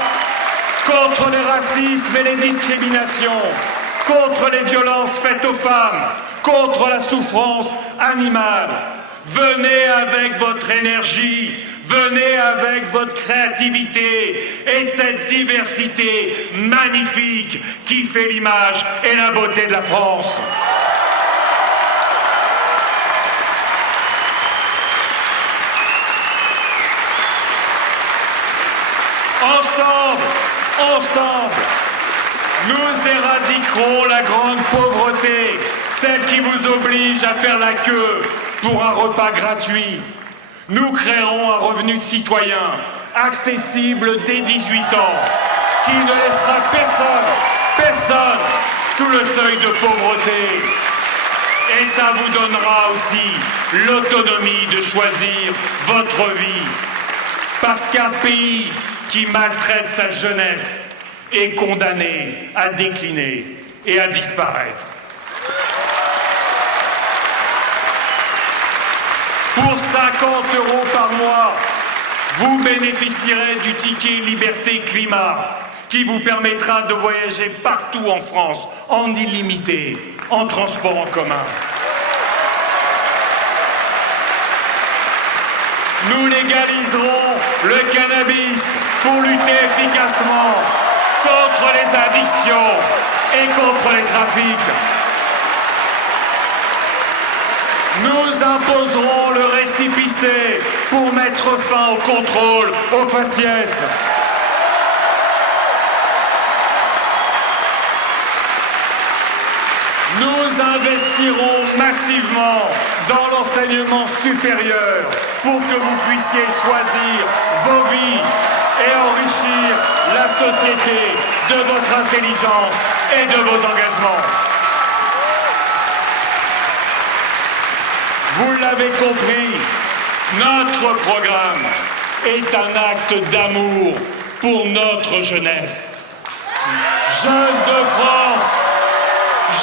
contre les racismes et les discriminations, contre les violences faites aux femmes, contre la souffrance animale. Venez avec votre énergie, venez avec votre créativité et cette diversité magnifique qui fait l'image et la beauté de la France. ensemble, nous éradiquerons la grande pauvreté, celle qui vous oblige à faire la queue pour un repas gratuit. Nous créerons un revenu citoyen, accessible dès 18 ans, qui ne laissera personne sous le seuil de pauvreté. Et ça vous donnera aussi l'autonomie de choisir votre vie. Parce qu'un pays qui maltraite sa jeunesse est condamné à décliner et à disparaître. Pour 50 € par mois, vous bénéficierez du ticket Liberté Climat qui vous permettra de voyager partout en France en illimité, en transport en commun. Nous légaliserons le cannabis pour lutter efficacement contre les addictions et contre les trafics. Nous imposerons le récépissé pour mettre fin au contrôle aux faciès. Nous investirons massivement dans l'enseignement supérieur pour que vous puissiez choisir vos vies et enrichir la société de votre intelligence et de vos engagements. Vous l'avez compris, notre programme est un acte d'amour pour notre jeunesse. Jeunes de France,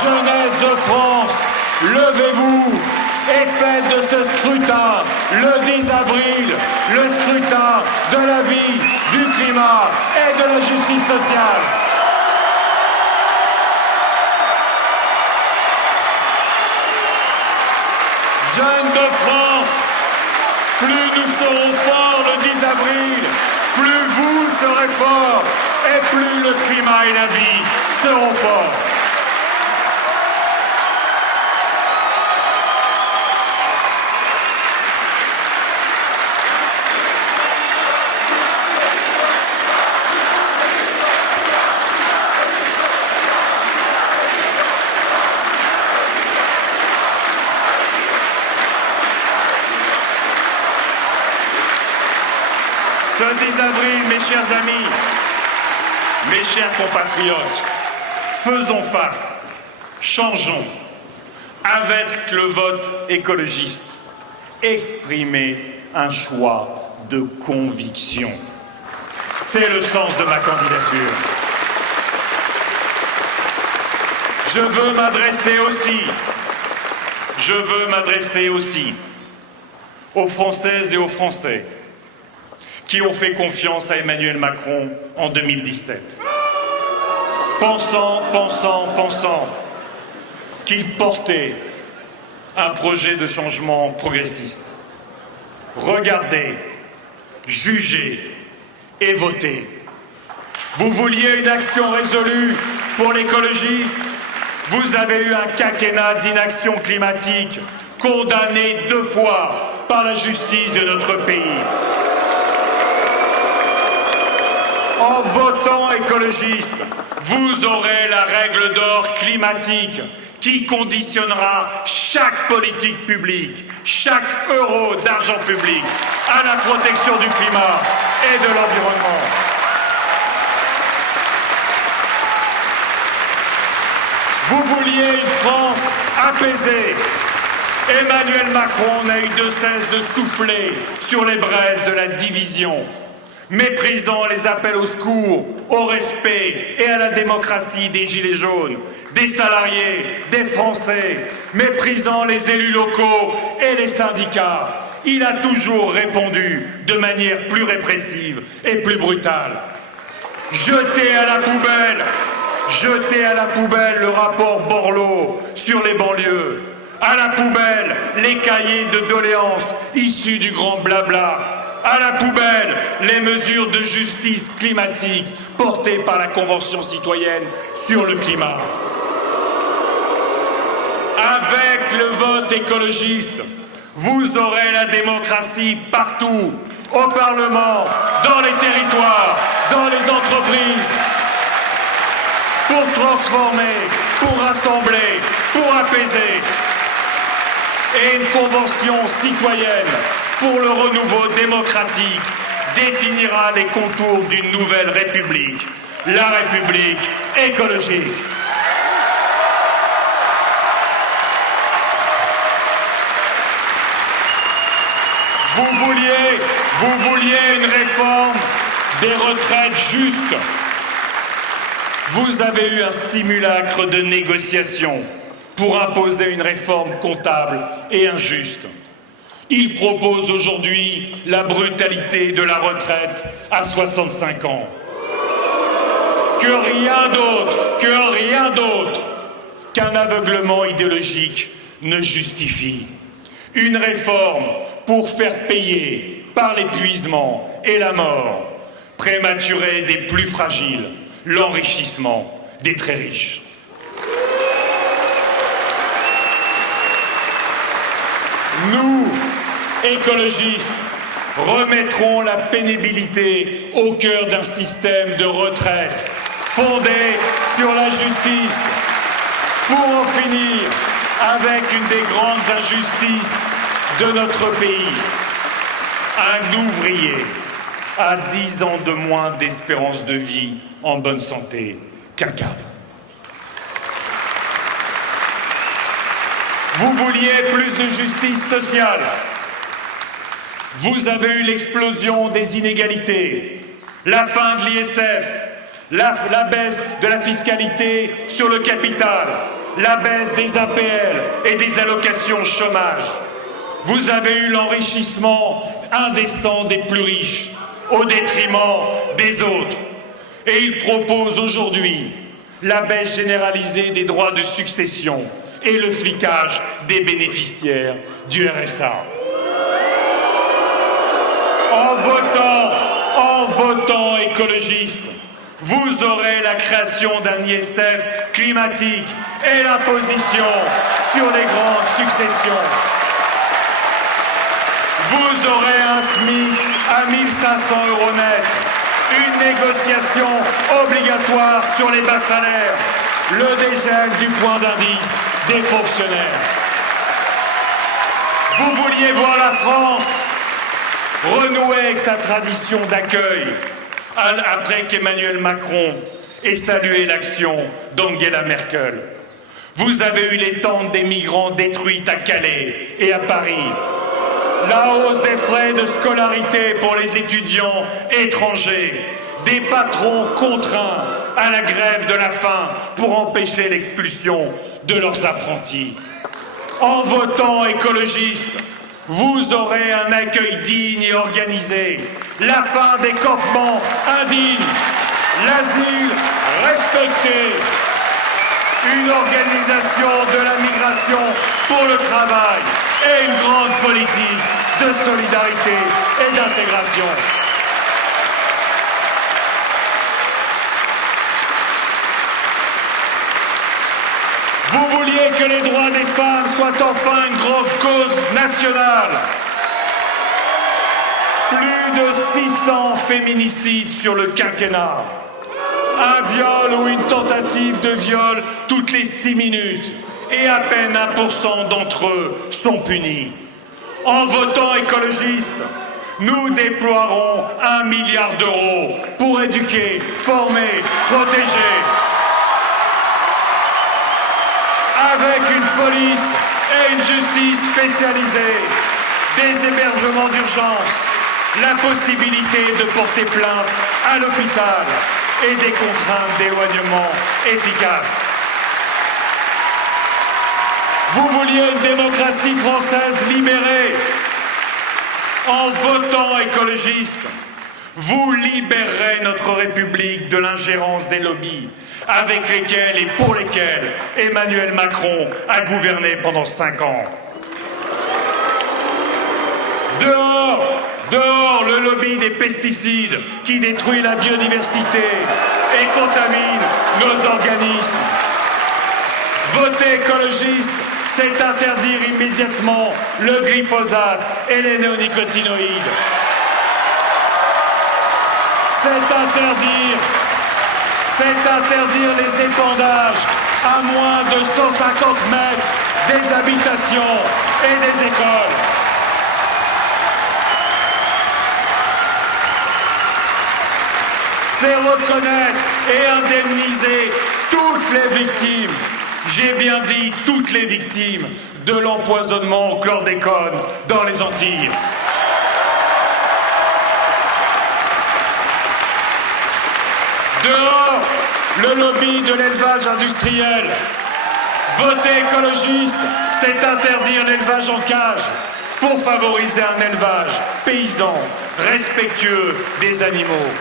jeunesse de France, levez-vous et faites de ce scrutin, le 10 avril, le scrutin de la vie, du climat et de la justice sociale. Jeunes de France, plus nous serons forts le 10 avril, plus vous serez forts et plus le climat et la vie seront forts. Ce 10 avril, mes chers amis, mes chers compatriotes, faisons face, changeons, avec le vote écologiste, exprimez un choix de conviction. C'est le sens de ma candidature. Je veux m'adresser aussi aux Françaises et aux Français qui ont fait confiance à Emmanuel Macron en 2017. Pensant qu'il portait un projet de changement progressiste. Regardez, jugez et votez. Vous vouliez une action résolue pour l'écologie? Vous avez eu un quinquennat d'inaction climatique, condamné 2 fois par la justice de notre pays. En votant écologiste, vous aurez la règle d'or climatique qui conditionnera chaque politique publique, chaque euro d'argent public à la protection du climat et de l'environnement. Vous vouliez une France apaisée. Emmanuel Macron n'a eu de cesse de souffler sur les braises de la division, méprisant les appels au secours, au respect et à la démocratie des Gilets jaunes, des salariés, des Français, méprisant les élus locaux et les syndicats. Il a toujours répondu de manière plus répressive et plus brutale. Jetez à la poubelle le rapport Borloo sur les banlieues. À la poubelle les cahiers de doléances issus du grand blabla. À la poubelle les mesures de justice climatique portées par la Convention citoyenne sur le climat. Avec le vote écologiste, vous aurez la démocratie partout, au Parlement, dans les territoires, dans les entreprises, pour transformer, pour rassembler, pour apaiser. Et une convention citoyenne pour le renouveau démocratique définira les contours d'une nouvelle République, la République écologique. Vous vouliez une réforme des retraites juste. Vous avez eu un simulacre de négociation pour imposer une réforme comptable et injuste. Il propose aujourd'hui la brutalité de la retraite à 65 ans. Que rien d'autre qu'un aveuglement idéologique ne justifie. Une réforme pour faire payer par l'épuisement et la mort prématurée des plus fragiles l'enrichissement des très riches. Nous, écologistes, remettrons la pénibilité au cœur d'un système de retraite fondé sur la justice pour en finir avec une des grandes injustices de notre pays. Un ouvrier a 10 ans de moins d'espérance de vie en bonne santé qu'un cadre. Vous vouliez plus de justice sociale. Vous avez eu l'explosion des inégalités, la fin de l'ISF, la baisse de la fiscalité sur le capital, la baisse des APL et des allocations chômage. Vous avez eu l'enrichissement indécent des plus riches au détriment des autres. Et il propose aujourd'hui la baisse généralisée des droits de succession et le flicage des bénéficiaires du RSA. En votant écologiste, vous aurez la création d'un ISF climatique et l'imposition sur les grandes successions. Vous aurez un SMIC à 1 500 € net, une négociation obligatoire sur les bas salaires, le dégel du point d'indice des fonctionnaires. Vous vouliez voir la France renouer avec sa tradition d'accueil après qu'Emmanuel Macron ait salué l'action d'Angela Merkel. Vous avez eu les tentes des migrants détruites à Calais et à Paris. La hausse des frais de scolarité pour les étudiants étrangers, des patrons contraints à la grève de la faim pour empêcher l'expulsion de leurs apprentis. En votant écologiste, vous aurez un accueil digne et organisé, la fin des campements indignes, l'asile respecté, une organisation de la migration pour le travail et une grande politique de solidarité et d'intégration. Vous vouliez que les droits des femmes soient enfin une grande cause nationale. Plus de 600 féminicides sur le quinquennat. Un viol ou une tentative de viol toutes les 6 minutes. Et à peine 1% d'entre eux sont punis. En votant écologiste, nous déploierons 1 milliard d'euros pour éduquer, former, protéger. Avec une police et une justice spécialisée, des hébergements d'urgence, la possibilité de porter plainte à l'hôpital et des contraintes d'éloignement efficaces. Vous vouliez une démocratie française libérée. En votant écologiste, vous libérerez notre République de l'ingérence des lobbies avec lesquels et pour lesquels Emmanuel Macron a gouverné pendant 5 ans. Dehors le lobby des pesticides qui détruit la biodiversité et contamine nos organismes. Voter écologiste, c'est interdire immédiatement le glyphosate et les néonicotinoïdes. c'est interdire les épandages à moins de 150 mètres des habitations et des écoles. C'est reconnaître et indemniser toutes les victimes, j'ai bien dit toutes les victimes, de l'empoisonnement au chlordécone dans les Antilles. Dehors, le lobby de l'élevage industriel. Voter écologiste, c'est interdire l'élevage en cage pour favoriser un élevage paysan, respectueux des animaux.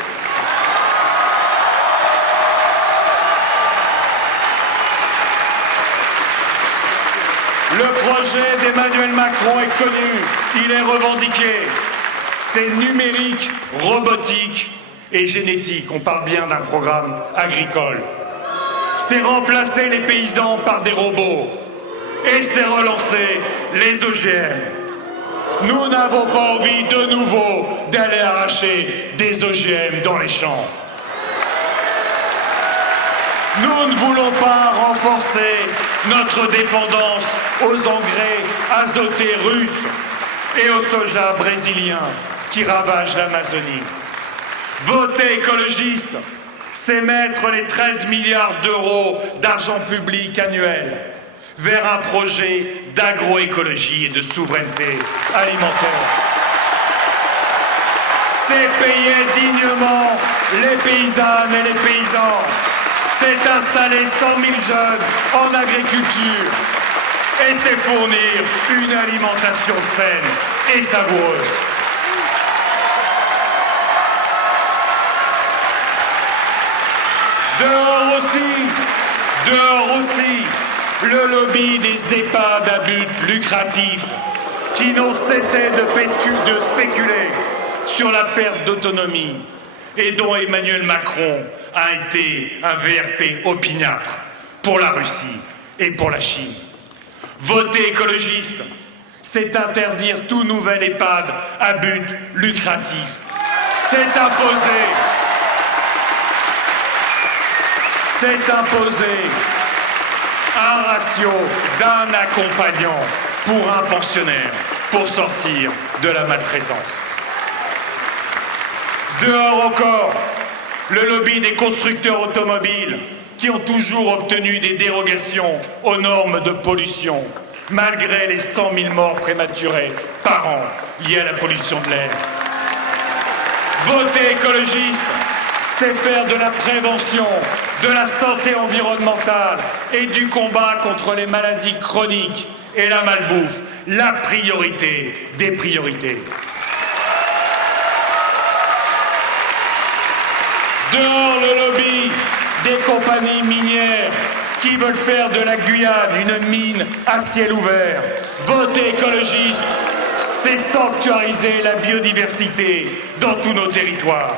Le projet d'Emmanuel Macron est connu, il est revendiqué. C'est numérique, robotique et génétique. On parle bien d'un programme agricole. C'est remplacer les paysans par des robots. Et c'est relancer les OGM. Nous n'avons pas envie de nouveau d'aller arracher des OGM dans les champs. Nous ne voulons pas renforcer notre dépendance aux engrais azotés russes et au soja brésilien qui ravagent l'Amazonie. Voter écologiste, c'est mettre les 13 milliards d'euros d'argent public annuel vers un projet d'agroécologie et de souveraineté alimentaire. C'est payer dignement les paysannes et les paysans. C'est installer 100 000 jeunes en agriculture. Et c'est fournir une alimentation saine et savoureuse. Dehors aussi, le lobby des EHPAD à but lucratif qui n'ont cessé de spéculer sur la perte d'autonomie et dont Emmanuel Macron a été un VRP opiniâtre pour la Russie et pour la Chine. Voter écologiste, c'est interdire tout nouvel EHPAD à but lucratif. C'est imposer un ratio d'un accompagnant pour un pensionnaire pour sortir de la maltraitance. Dehors encore, le lobby des constructeurs automobiles qui ont toujours obtenu des dérogations aux normes de pollution, malgré les 100 000 morts prématurées par an liées à la pollution de l'air. Voter écologiste, c'est faire de la prévention, de la santé environnementale et du combat contre les maladies chroniques et la malbouffe la priorité des priorités. Dehors le lobby des compagnies minières qui veulent faire de la Guyane une mine à ciel ouvert. Voter écologiste, c'est sanctuariser la biodiversité dans tous nos territoires.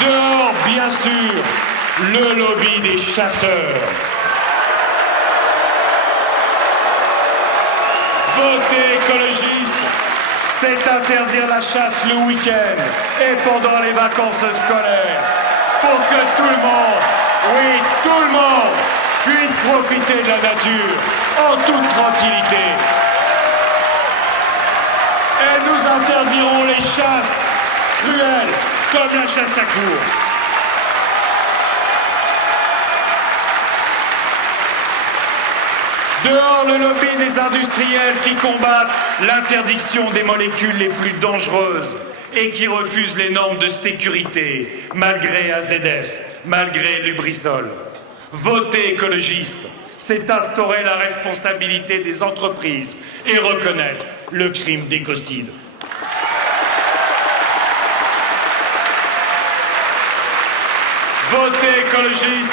Dehors, bien sûr, le lobby des chasseurs. Voter écologiste, c'est interdire la chasse le week-end et pendant les vacances scolaires pour que tout le monde, oui, tout le monde, puisse profiter de la nature en toute tranquillité. Et nous interdirons les chasses cruelles comme la chasse à courre. Dehors le lobby des industriels qui combattent l'interdiction des molécules les plus dangereuses et qui refusent les normes de sécurité, malgré AZF, malgré Lubrizol. Voter écologiste, c'est instaurer la responsabilité des entreprises et reconnaître le crime d'écocide. Voter écologiste,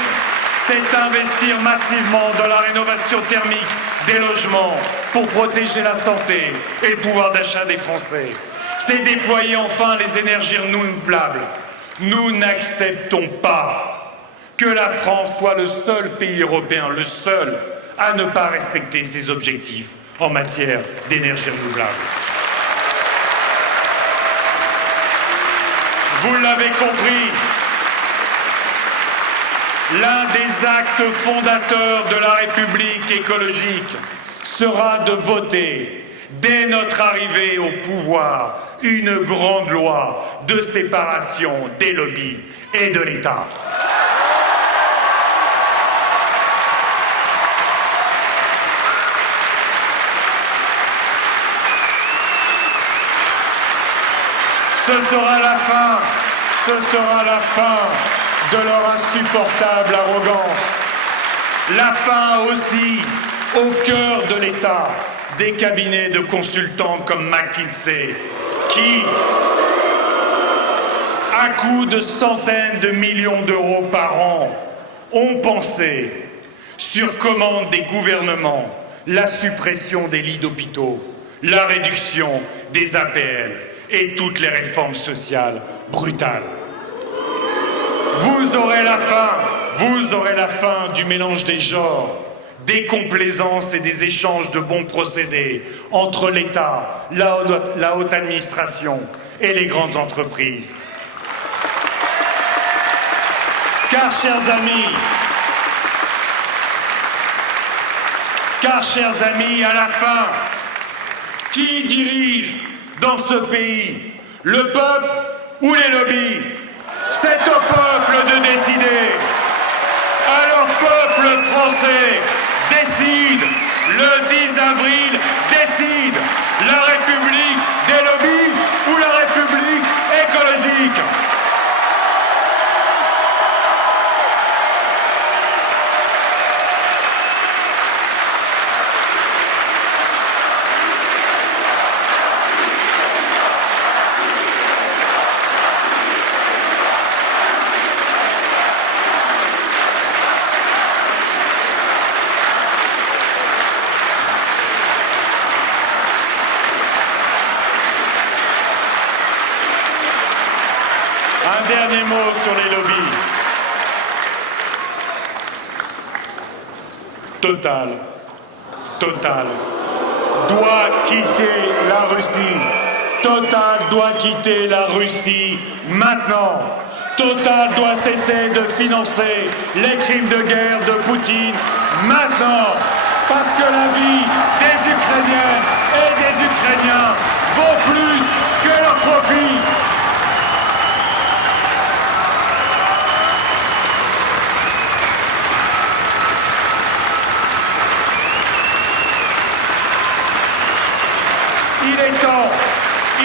c'est investir massivement dans la rénovation thermique des logements pour protéger la santé et le pouvoir d'achat des Français. C'est déployer enfin les énergies renouvelables. Nous n'acceptons pas que la France soit le seul pays européen, le seul, à ne pas respecter ses objectifs en matière d'énergie renouvelable. vous l'avez compris, l'un des actes fondateurs de la République écologique sera de voter, dès notre arrivée au pouvoir, une grande loi de séparation des lobbies et de l'État. Ce sera la fin de leur insupportable arrogance. La fin aussi, au cœur de l'État, des cabinets de consultants comme McKinsey, qui, à coût de centaines de millions d'euros par an, ont pensé, sur commande des gouvernements, la suppression des lits d'hôpitaux, la réduction des APL et toutes les réformes sociales brutales. Vous aurez la fin du mélange des genres, des complaisances et des échanges de bons procédés entre l'État, la haute administration et les grandes entreprises. Car, chers amis, à la fin, qui dirige dans ce pays? Le peuple ou les lobbies? C'est au peuple de décider. Alors, peuple français, décide, le 10 avril, décide, la République des lobbies ou la République écologique? Un dernier mot sur les lobbies. Total doit quitter la Russie. Total doit quitter la Russie maintenant. Total doit cesser de financer les crimes de guerre de Poutine maintenant. Parce que la vie des Ukrainiennes et des Ukrainiens vaut plus que leur profit.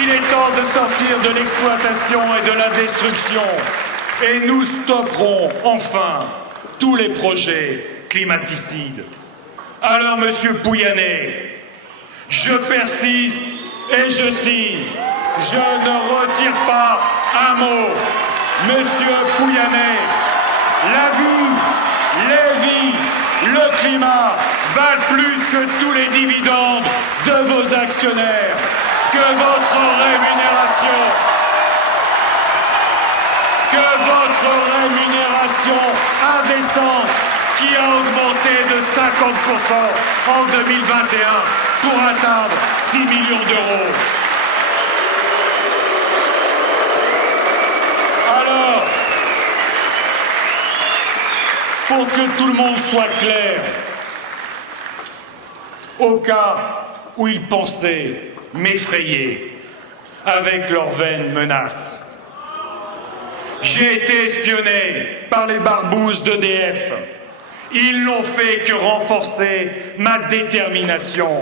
Il est temps de sortir de l'exploitation et de la destruction. Et nous stopperons enfin tous les projets climaticides. Alors, monsieur Pouyanné, je persiste et je signe. Je ne retire pas un mot. Monsieur Pouyanné, la vie, les vies, le climat valent plus que tous les dividendes de vos actionnaires. Que votre rémunération indécente qui a augmenté de 50% en 2021 pour atteindre 6 millions d'euros. Alors, pour que tout le monde soit clair, au cas où ils pensaient m'effrayer avec leurs vaines menaces. J'ai été espionné par les barbouzes d'EDF. Ils n'ont fait que renforcer ma détermination.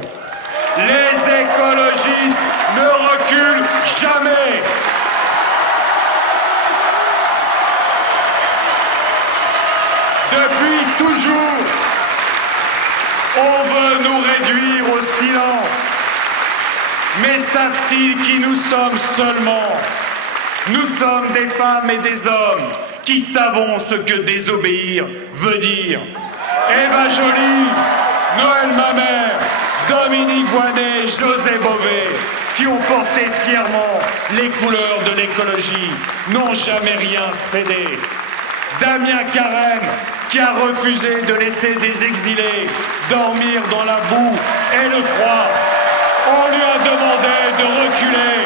Les écologistes ne reculent jamais. Depuis toujours, on veut nous réduire au silence. Mais savent-ils qui nous sommes seulement? Nous sommes des femmes et des hommes qui savons ce que désobéir veut dire. Eva Joly, Noël Mamère, Dominique Voynet, José Bové, qui ont porté fièrement les couleurs de l'écologie, n'ont jamais rien cédé. Damien Carême, qui a refusé de laisser des exilés dormir dans la boue et le froid. On lui a demandé de reculer,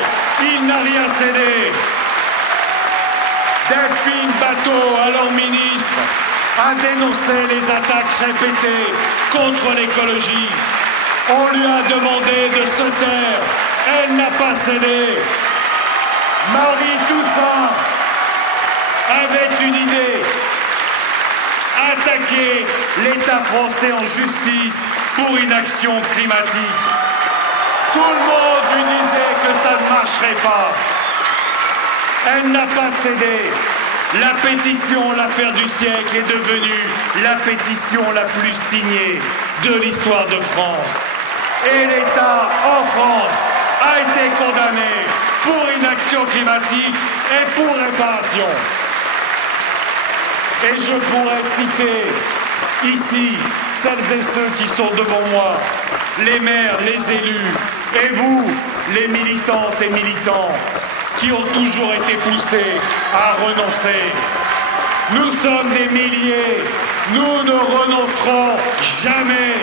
il n'a rien cédé. Delphine Batho, alors ministre, a dénoncé les attaques répétées contre l'écologie. On lui a demandé de se taire. Elle n'a pas cédé. Marie Toussaint avait une idée. Attaquer l'État français en justice pour inaction climatique. Tout le monde lui disait que ça ne marcherait pas. Elle n'a pas cédé. La pétition, l'affaire du siècle, est devenue la pétition la plus signée de l'histoire de France. Et l'État, en France, a été condamné pour inaction climatique et pour réparation. Et je pourrais citer ici celles et ceux qui sont devant moi, les maires, les élus, et vous, les militantes et militants, qui ont toujours été poussés à renoncer. Nous sommes des milliers, nous ne renoncerons jamais.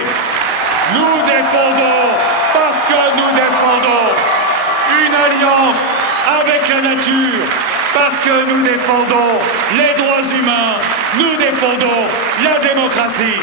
Nous défendons, parce que nous défendons une alliance avec la nature, parce que nous défendons les droits humains, nous défendons la démocratie.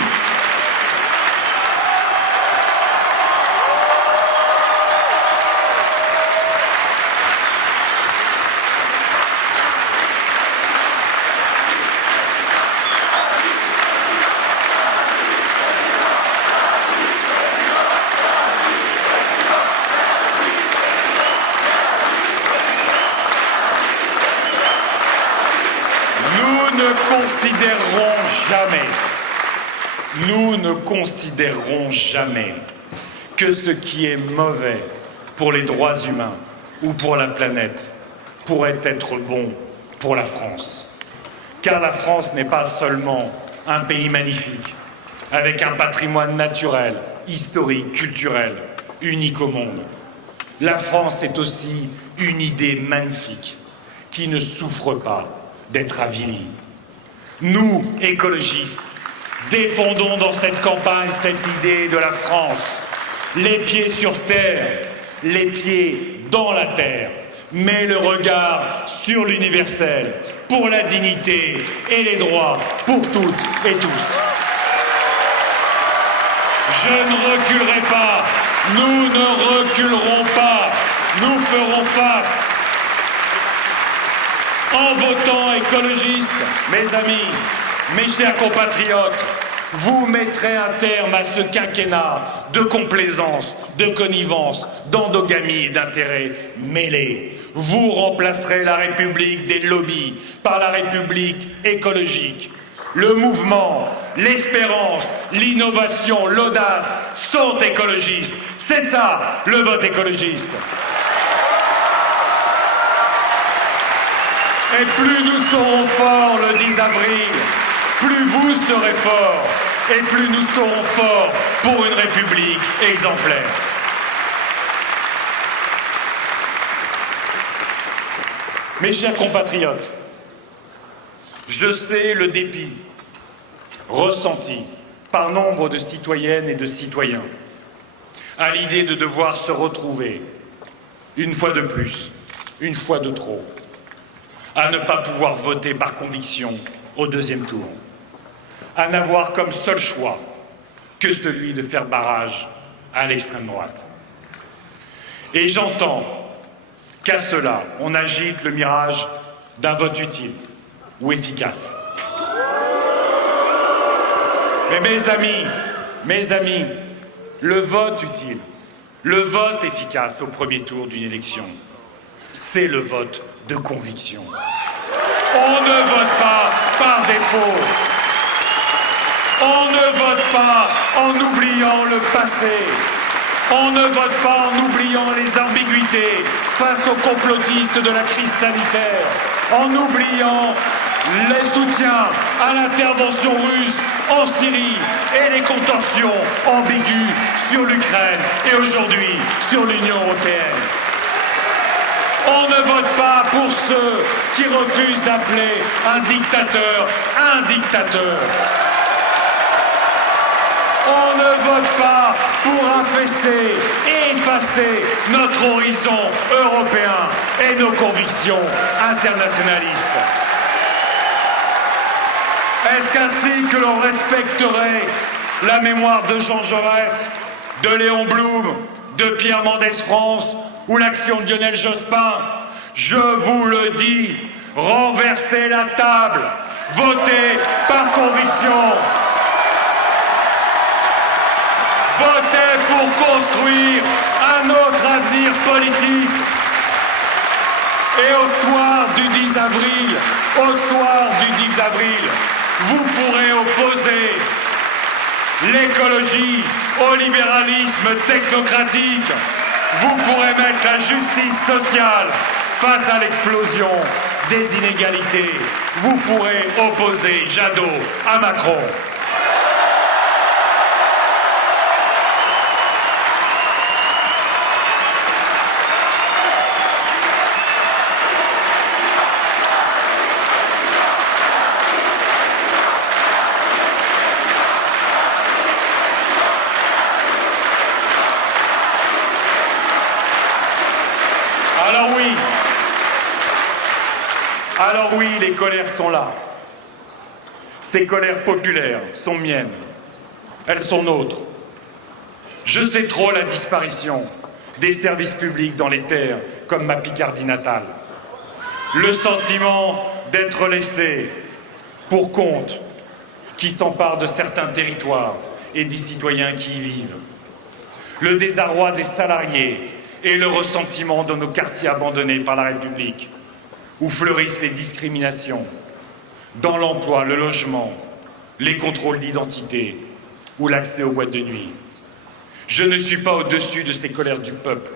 Nous ne considérerons jamais que ce qui est mauvais pour les droits humains ou pour la planète pourrait être bon pour la France. Car la France n'est pas seulement un pays magnifique, avec un patrimoine naturel, historique, culturel, unique au monde. La France est aussi une idée magnifique qui ne souffre pas d'être avilie. Nous, écologistes, défendons dans cette campagne cette idée de la France, les pieds sur terre, les pieds dans la terre, mais le regard sur l'universel, pour la dignité et les droits pour toutes et tous. Je ne reculerai pas, nous ne reculerons pas, nous ferons face. En votant écologiste, mes amis, mes chers compatriotes, vous mettrez un terme à ce quinquennat de complaisance, de connivence, d'endogamie et d'intérêts mêlés. Vous remplacerez la République des lobbies par la République écologique. Le mouvement, l'espérance, l'innovation, l'audace sont écologistes. C'est ça, le vote écologiste. Et plus nous serons forts le 10 avril, plus vous serez forts et plus nous serons forts pour une République exemplaire. Mes chers compatriotes, je sais le dépit ressenti par nombre de citoyennes et de citoyens à l'idée de devoir se retrouver, une fois de plus, une fois de trop, à ne pas pouvoir voter par conviction au deuxième tour, à n'avoir comme seul choix que celui de faire barrage à l'extrême droite. Et j'entends qu'à cela, on agite le mirage d'un vote utile ou efficace. Mais mes amis, le vote utile, le vote efficace au premier tour d'une élection, c'est le vote de conviction. On ne vote pas par défaut. On ne vote pas en oubliant le passé. On ne vote pas en oubliant les ambiguïtés face aux complotistes de la crise sanitaire, en oubliant les soutiens à l'intervention russe en Syrie et les contentions ambiguës sur l'Ukraine et aujourd'hui sur l'Union européenne. On ne vote pas pour ceux qui refusent d'appeler un dictateur un dictateur. On ne vote pas pour affaisser et effacer notre horizon européen et nos convictions internationalistes. Est-ce qu'ainsi que l'on respecterait la mémoire de Jean Jaurès, de Léon Blum, de Pierre Mendès France ou l'action de Lionel Jospin? Je vous le dis, renversez la table, votez par conviction. Votez pour construire un autre avenir politique. Et au soir du 10 avril, vous pourrez opposer l'écologie au libéralisme technocratique. Vous pourrez mettre la justice sociale face à l'explosion des inégalités. Vous pourrez opposer Jadot à Macron. Alors oui, les colères sont là. Ces colères populaires sont miennes. Elles sont nôtres. Je sais trop la disparition des services publics dans les terres comme ma Picardie natale. Le sentiment d'être laissé pour compte qui s'empare de certains territoires et des citoyens qui y vivent. Le désarroi des salariés et le ressentiment de nos quartiers abandonnés par la République, où fleurissent les discriminations, dans l'emploi, le logement, les contrôles d'identité ou l'accès aux boîtes de nuit. Je ne suis pas au-dessus de ces colères du peuple.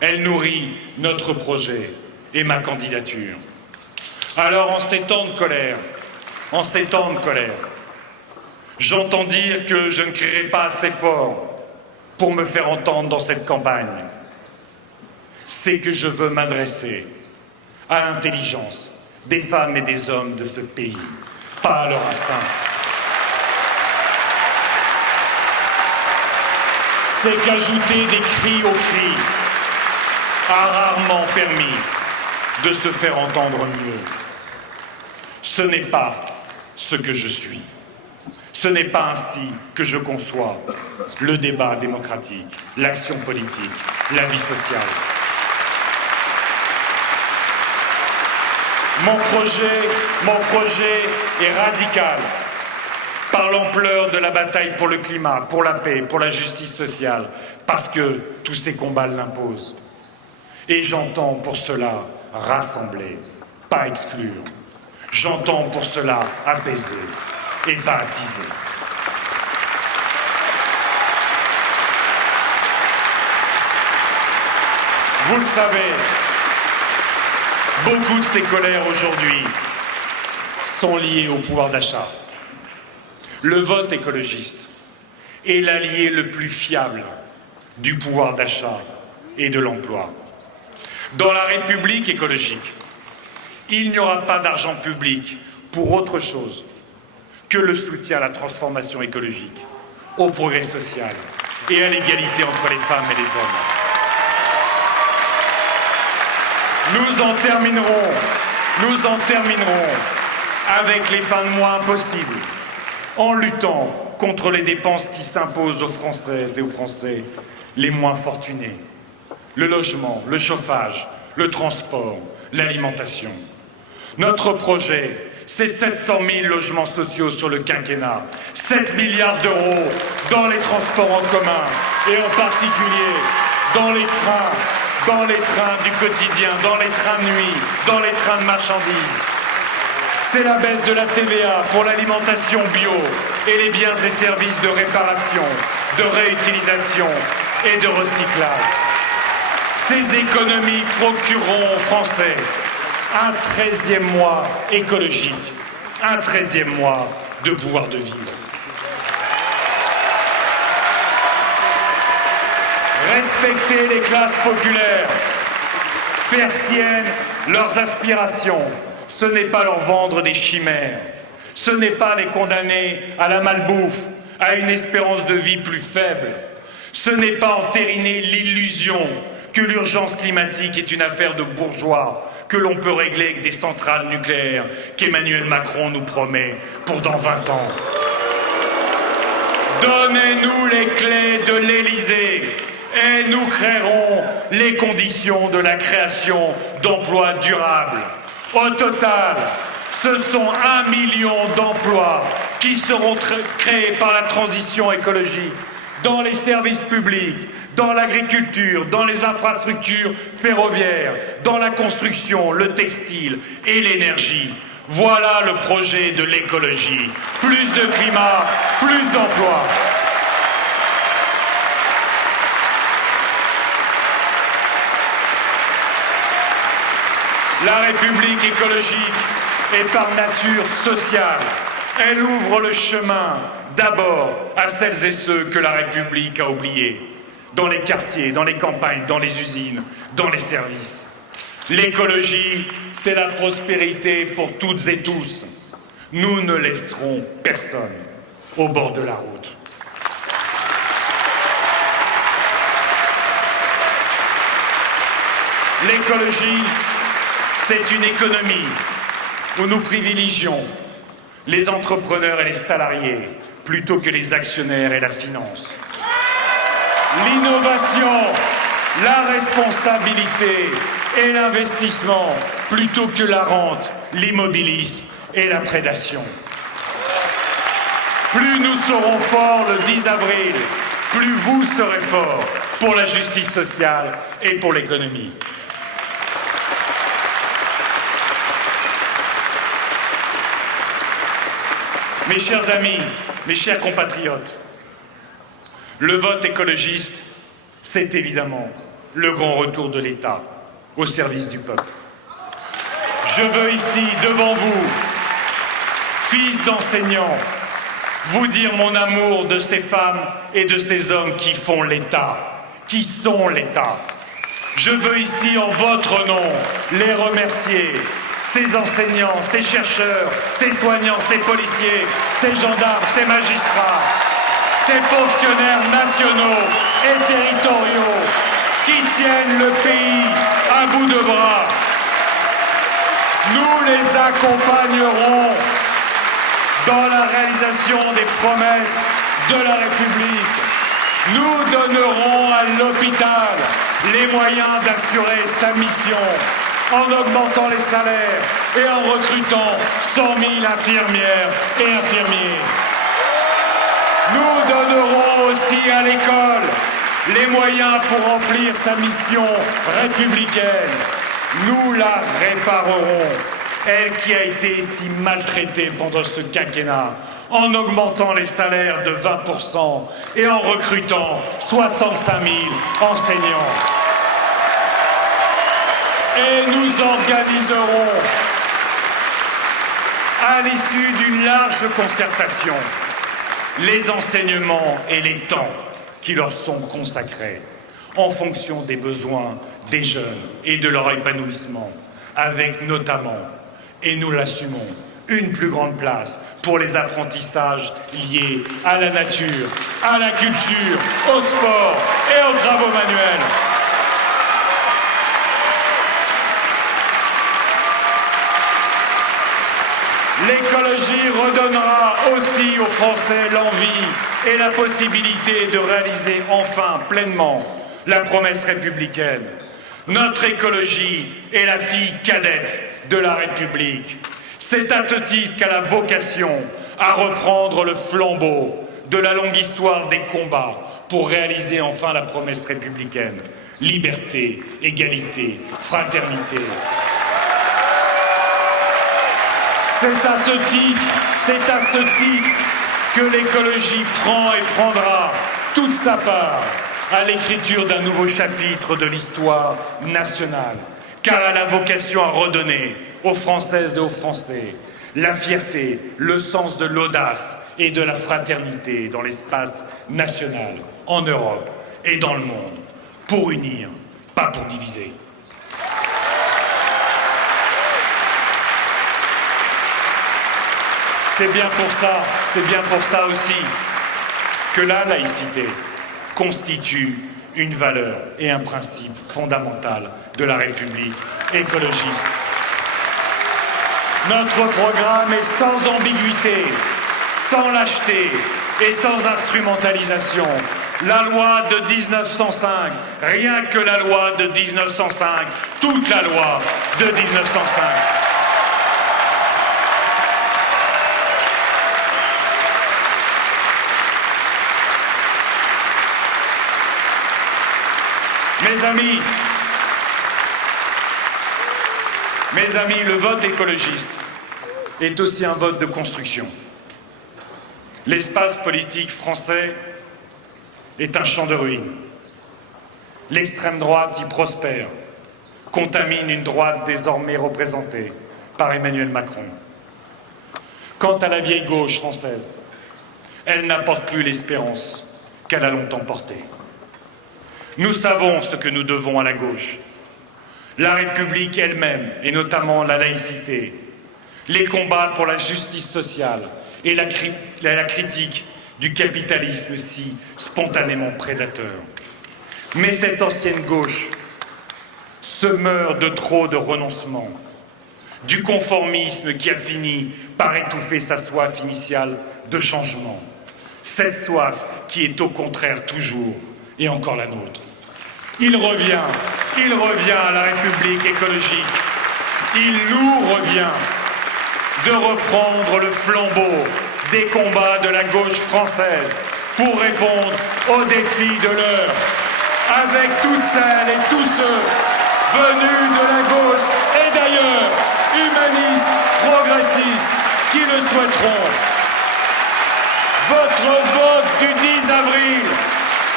Elle nourrit notre projet et ma candidature. Alors en ces temps de colère, j'entends dire que je ne crierai pas assez fort pour me faire entendre dans cette campagne. C'est que je veux m'adresser à l'intelligence des femmes et des hommes de ce pays, pas à leur instinct. C'est qu'ajouter des cris aux cris a rarement permis de se faire entendre mieux. Ce n'est pas ce que je suis. Ce n'est pas ainsi que je conçois le débat démocratique, l'action politique, la vie sociale. Mon projet est radical par l'ampleur de la bataille pour le climat, pour la paix, pour la justice sociale, parce que tous ces combats l'imposent. Et j'entends pour cela rassembler, pas exclure. J'entends pour cela apaiser et pas attiser. Vous le savez, beaucoup de ces colères aujourd'hui sont liées au pouvoir d'achat. Le vote écologiste est l'allié le plus fiable du pouvoir d'achat et de l'emploi. Dans la République écologique, il n'y aura pas d'argent public pour autre chose que le soutien à la transformation écologique, au progrès social et à l'égalité entre les femmes et les hommes. Nous en terminerons avec les fins de mois impossibles, en luttant contre les dépenses qui s'imposent aux Françaises et aux Français les moins fortunés. Le logement, le chauffage, le transport, l'alimentation. Notre projet, c'est 700 000 logements sociaux sur le quinquennat, 7 milliards d'euros dans les transports en commun et en particulier dans les trains du quotidien, dans les trains de nuit, dans les trains de marchandises. C'est la baisse de la TVA pour l'alimentation bio et les biens et services de réparation, de réutilisation et de recyclage. Ces économies procureront aux Français un 13e mois écologique, un 13e mois de pouvoir de vivre. Respecter les classes populaires, faire siennes leurs aspirations, ce n'est pas leur vendre des chimères, ce n'est pas les condamner à la malbouffe, à une espérance de vie plus faible, ce n'est pas entériner l'illusion que l'urgence climatique est une affaire de bourgeois, que l'on peut régler avec des centrales nucléaires qu'Emmanuel Macron nous promet pour dans 20 ans. Donnez-nous les clés de l'Élysée et nous créerons les conditions de la création d'emplois durables. Au total, ce sont 1 million d'emplois qui seront créés par la transition écologique dans les services publics, dans l'agriculture, dans les infrastructures ferroviaires, dans la construction, le textile et l'énergie. Voilà le projet de l'écologie. Plus de climat, plus d'emplois. La République écologique est par nature sociale. Elle ouvre le chemin d'abord à celles et ceux que la République a oubliés, dans les quartiers, dans les campagnes, dans les usines, dans les services. L'écologie, c'est la prospérité pour toutes et tous. Nous ne laisserons personne au bord de la route. L'écologie, c'est une économie où nous privilégions les entrepreneurs et les salariés plutôt que les actionnaires et la finance. L'innovation, la responsabilité et l'investissement plutôt que la rente, l'immobilisme et la prédation. Plus nous serons forts le 10 avril, plus vous serez forts pour la justice sociale et pour l'économie. Mes chers amis, mes chers compatriotes, le vote écologiste, c'est évidemment le grand retour de l'État au service du peuple. Je veux ici, devant vous, fils d'enseignants, vous dire mon amour de ces femmes et de ces hommes qui font l'État, qui sont l'État. Je veux ici, en votre nom, les remercier. Ces enseignants, ces chercheurs, ces soignants, ces policiers, ces gendarmes, ces magistrats, ces fonctionnaires nationaux et territoriaux qui tiennent le pays à bout de bras. Nous les accompagnerons dans la réalisation des promesses de la République. Nous donnerons à l'hôpital les moyens d'assurer sa mission en augmentant les salaires et en recrutant 100 000 infirmières et infirmiers. Nous donnerons aussi à l'école les moyens pour remplir sa mission républicaine. Nous la réparerons, elle qui a été si maltraitée pendant ce quinquennat, en augmentant les salaires de 20% et en recrutant 65 000 enseignants. Et nous organiserons, à l'issue d'une large concertation, les enseignements et les temps qui leur sont consacrés, en fonction des besoins des jeunes et de leur épanouissement, avec notamment, et nous l'assumons, une plus grande place pour les apprentissages liés à la nature, à la culture, au sport et aux travaux manuels. L'écologie redonnera aussi aux Français l'envie et la possibilité de réaliser enfin pleinement la promesse républicaine. Notre écologie est la fille cadette de la République. C'est à ce titre qu'elle a vocation à reprendre le flambeau de la longue histoire des combats pour réaliser enfin la promesse républicaine. Liberté, égalité, fraternité. C'est à ce titre que l'écologie prend et prendra toute sa part à l'écriture d'un nouveau chapitre de l'histoire nationale, car elle a vocation à redonner aux Françaises et aux Français la fierté, le sens de l'audace et de la fraternité dans l'espace national, en Europe et dans le monde, pour unir, pas pour diviser. C'est bien pour ça aussi que la laïcité constitue une valeur et un principe fondamental de la République écologiste. Notre programme est sans ambiguïté, sans lâcheté et sans instrumentalisation. La loi de 1905, rien que la loi de 1905, toute la loi de 1905. Mes amis, le vote écologiste est aussi un vote de construction. L'espace politique français est un champ de ruines. L'extrême droite y prospère, contamine une droite désormais représentée par Emmanuel Macron. Quant à la vieille gauche française, elle n'apporte plus l'espérance qu'elle a longtemps portée. Nous savons ce que nous devons à la gauche. La République elle-même, et notamment la laïcité, les combats pour la justice sociale et la critique du capitalisme si spontanément prédateur. Mais cette ancienne gauche se meurt de trop de renoncements, du conformisme qui a fini par étouffer sa soif initiale de changement. Cette soif qui est au contraire toujours et encore la nôtre. Il revient à la République écologique. Il nous revient de reprendre le flambeau des combats de la gauche française pour répondre aux défis de l'heure, avec toutes celles et tous ceux venus de la gauche et d'ailleurs, humanistes, progressistes, qui le souhaiteront. Votre vote du 10 avril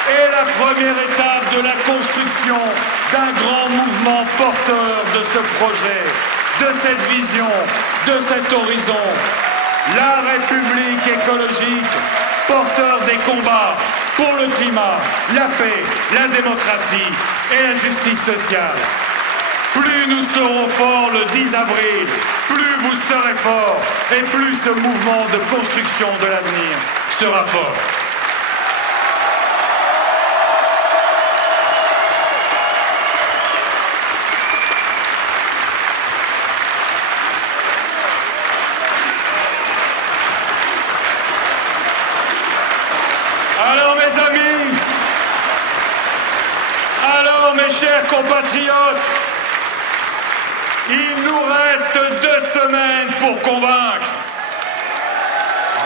est la première étape de la construction d'un grand mouvement porteur de ce projet, de cette vision, de cet horizon. La République écologique, porteur des combats pour le climat, la paix, la démocratie et la justice sociale. Plus nous serons forts le 10 avril, plus vous serez forts et plus ce mouvement de construction de l'avenir sera fort. Alors mes chers compatriotes, il nous reste 2 semaines pour convaincre.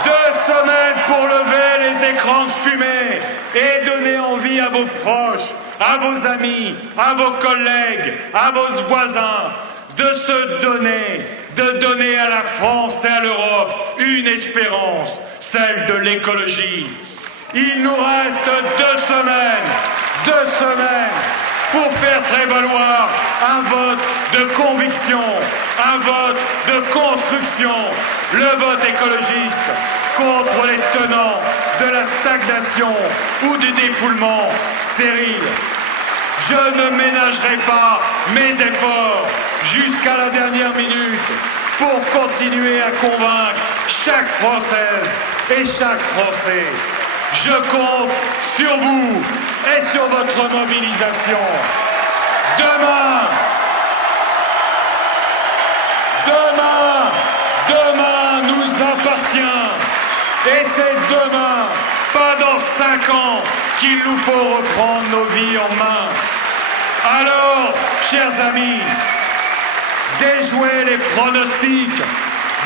2 semaines pour lever les écrans de fumée et donner envie à vos proches, à vos amis, à vos collègues, à vos voisins de se donner, de donner à la France et à l'Europe une espérance, celle de l'écologie. Il nous reste 2 semaines pour faire prévaloir un vote de conviction, un vote de construction, le vote écologiste contre les tenants de la stagnation ou du défoulement stérile. Je ne ménagerai pas mes efforts jusqu'à la dernière minute pour continuer à convaincre chaque Française et chaque Français. Je compte sur vous et sur votre mobilisation. Demain, nous appartient. Et c'est demain, pas dans 5 ans, qu'il nous faut reprendre nos vies en main. Alors, chers amis, déjouez les pronostics,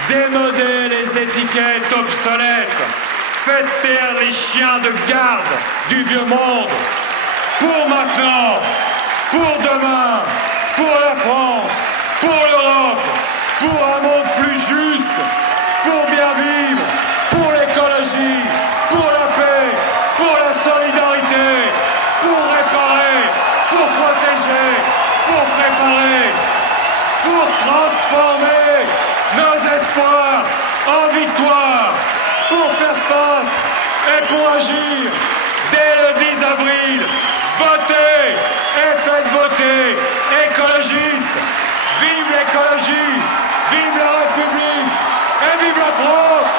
démodez les étiquettes obsolètes, faites taire les chiens de garde du vieux monde. Pour maintenant, pour demain, pour la France, pour l'Europe, pour un monde plus juste, pour bien vivre, pour l'écologie, pour la paix, pour la solidarité, pour réparer, pour protéger, pour préparer, pour transformer nos espoirs en victoire, pour faire face et pour agir dès le 10 avril. Votez et faites voter écologistes. Vive l'écologie, vive la République et vive la France.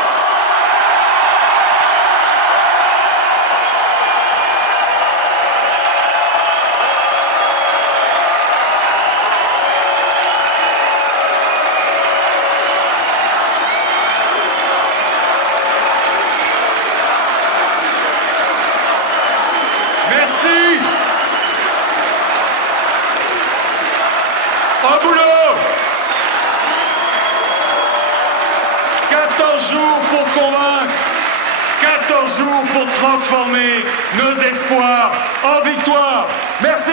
ensemble pour transformer nos espoirs en victoire. Merci.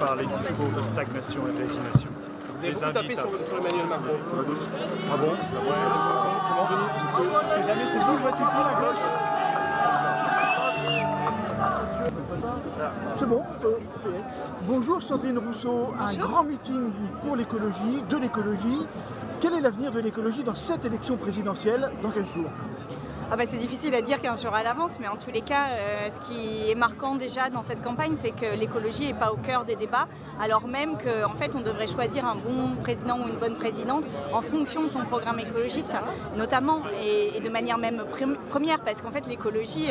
Par les discours de stagnation et de résignation. Vous avez beaucoup tapé sur Emmanuel Macron. Ah bon? C'est jamais c'est vous, vois-tu plus la gauche? C'est bon. Bonjour Sandrine Rousseau, un grand meeting pour l'écologie, de l'écologie. Quel est l'avenir de l'écologie dans cette élection présidentielle dans 15 jours? C'est difficile à dire 15 jours à l'avance, mais en tous les cas, ce qui est marquant déjà dans cette campagne, c'est que l'écologie n'est pas au cœur des débats, alors même qu'en fait, on devrait choisir un bon président ou une bonne présidente en fonction de son programme écologiste, notamment, et de manière même première, parce qu'en fait, l'écologie,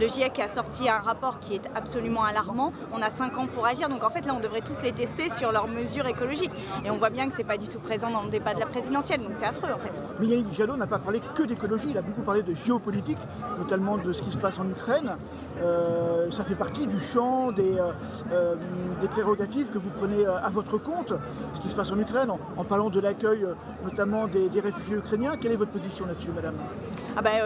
le GIEC a sorti un rapport qui est absolument alarmant. On a 5 ans pour agir, donc en fait, là, on devrait tous les tester sur leurs mesures écologiques. Et on voit bien que ce n'est pas du tout présent dans le débat de la présidentielle, donc c'est affreux, en fait. Mais Yannick Jadot n'a pas parlé que d'écologie, il a beaucoup parlé de géopolitique, notamment de ce qui se passe en Ukraine. Ça fait partie du champ des prérogatives que vous prenez à votre compte, ce qui se passe en Ukraine, en parlant de l'accueil notamment des réfugiés ukrainiens. Quelle est votre position là-dessus, madame?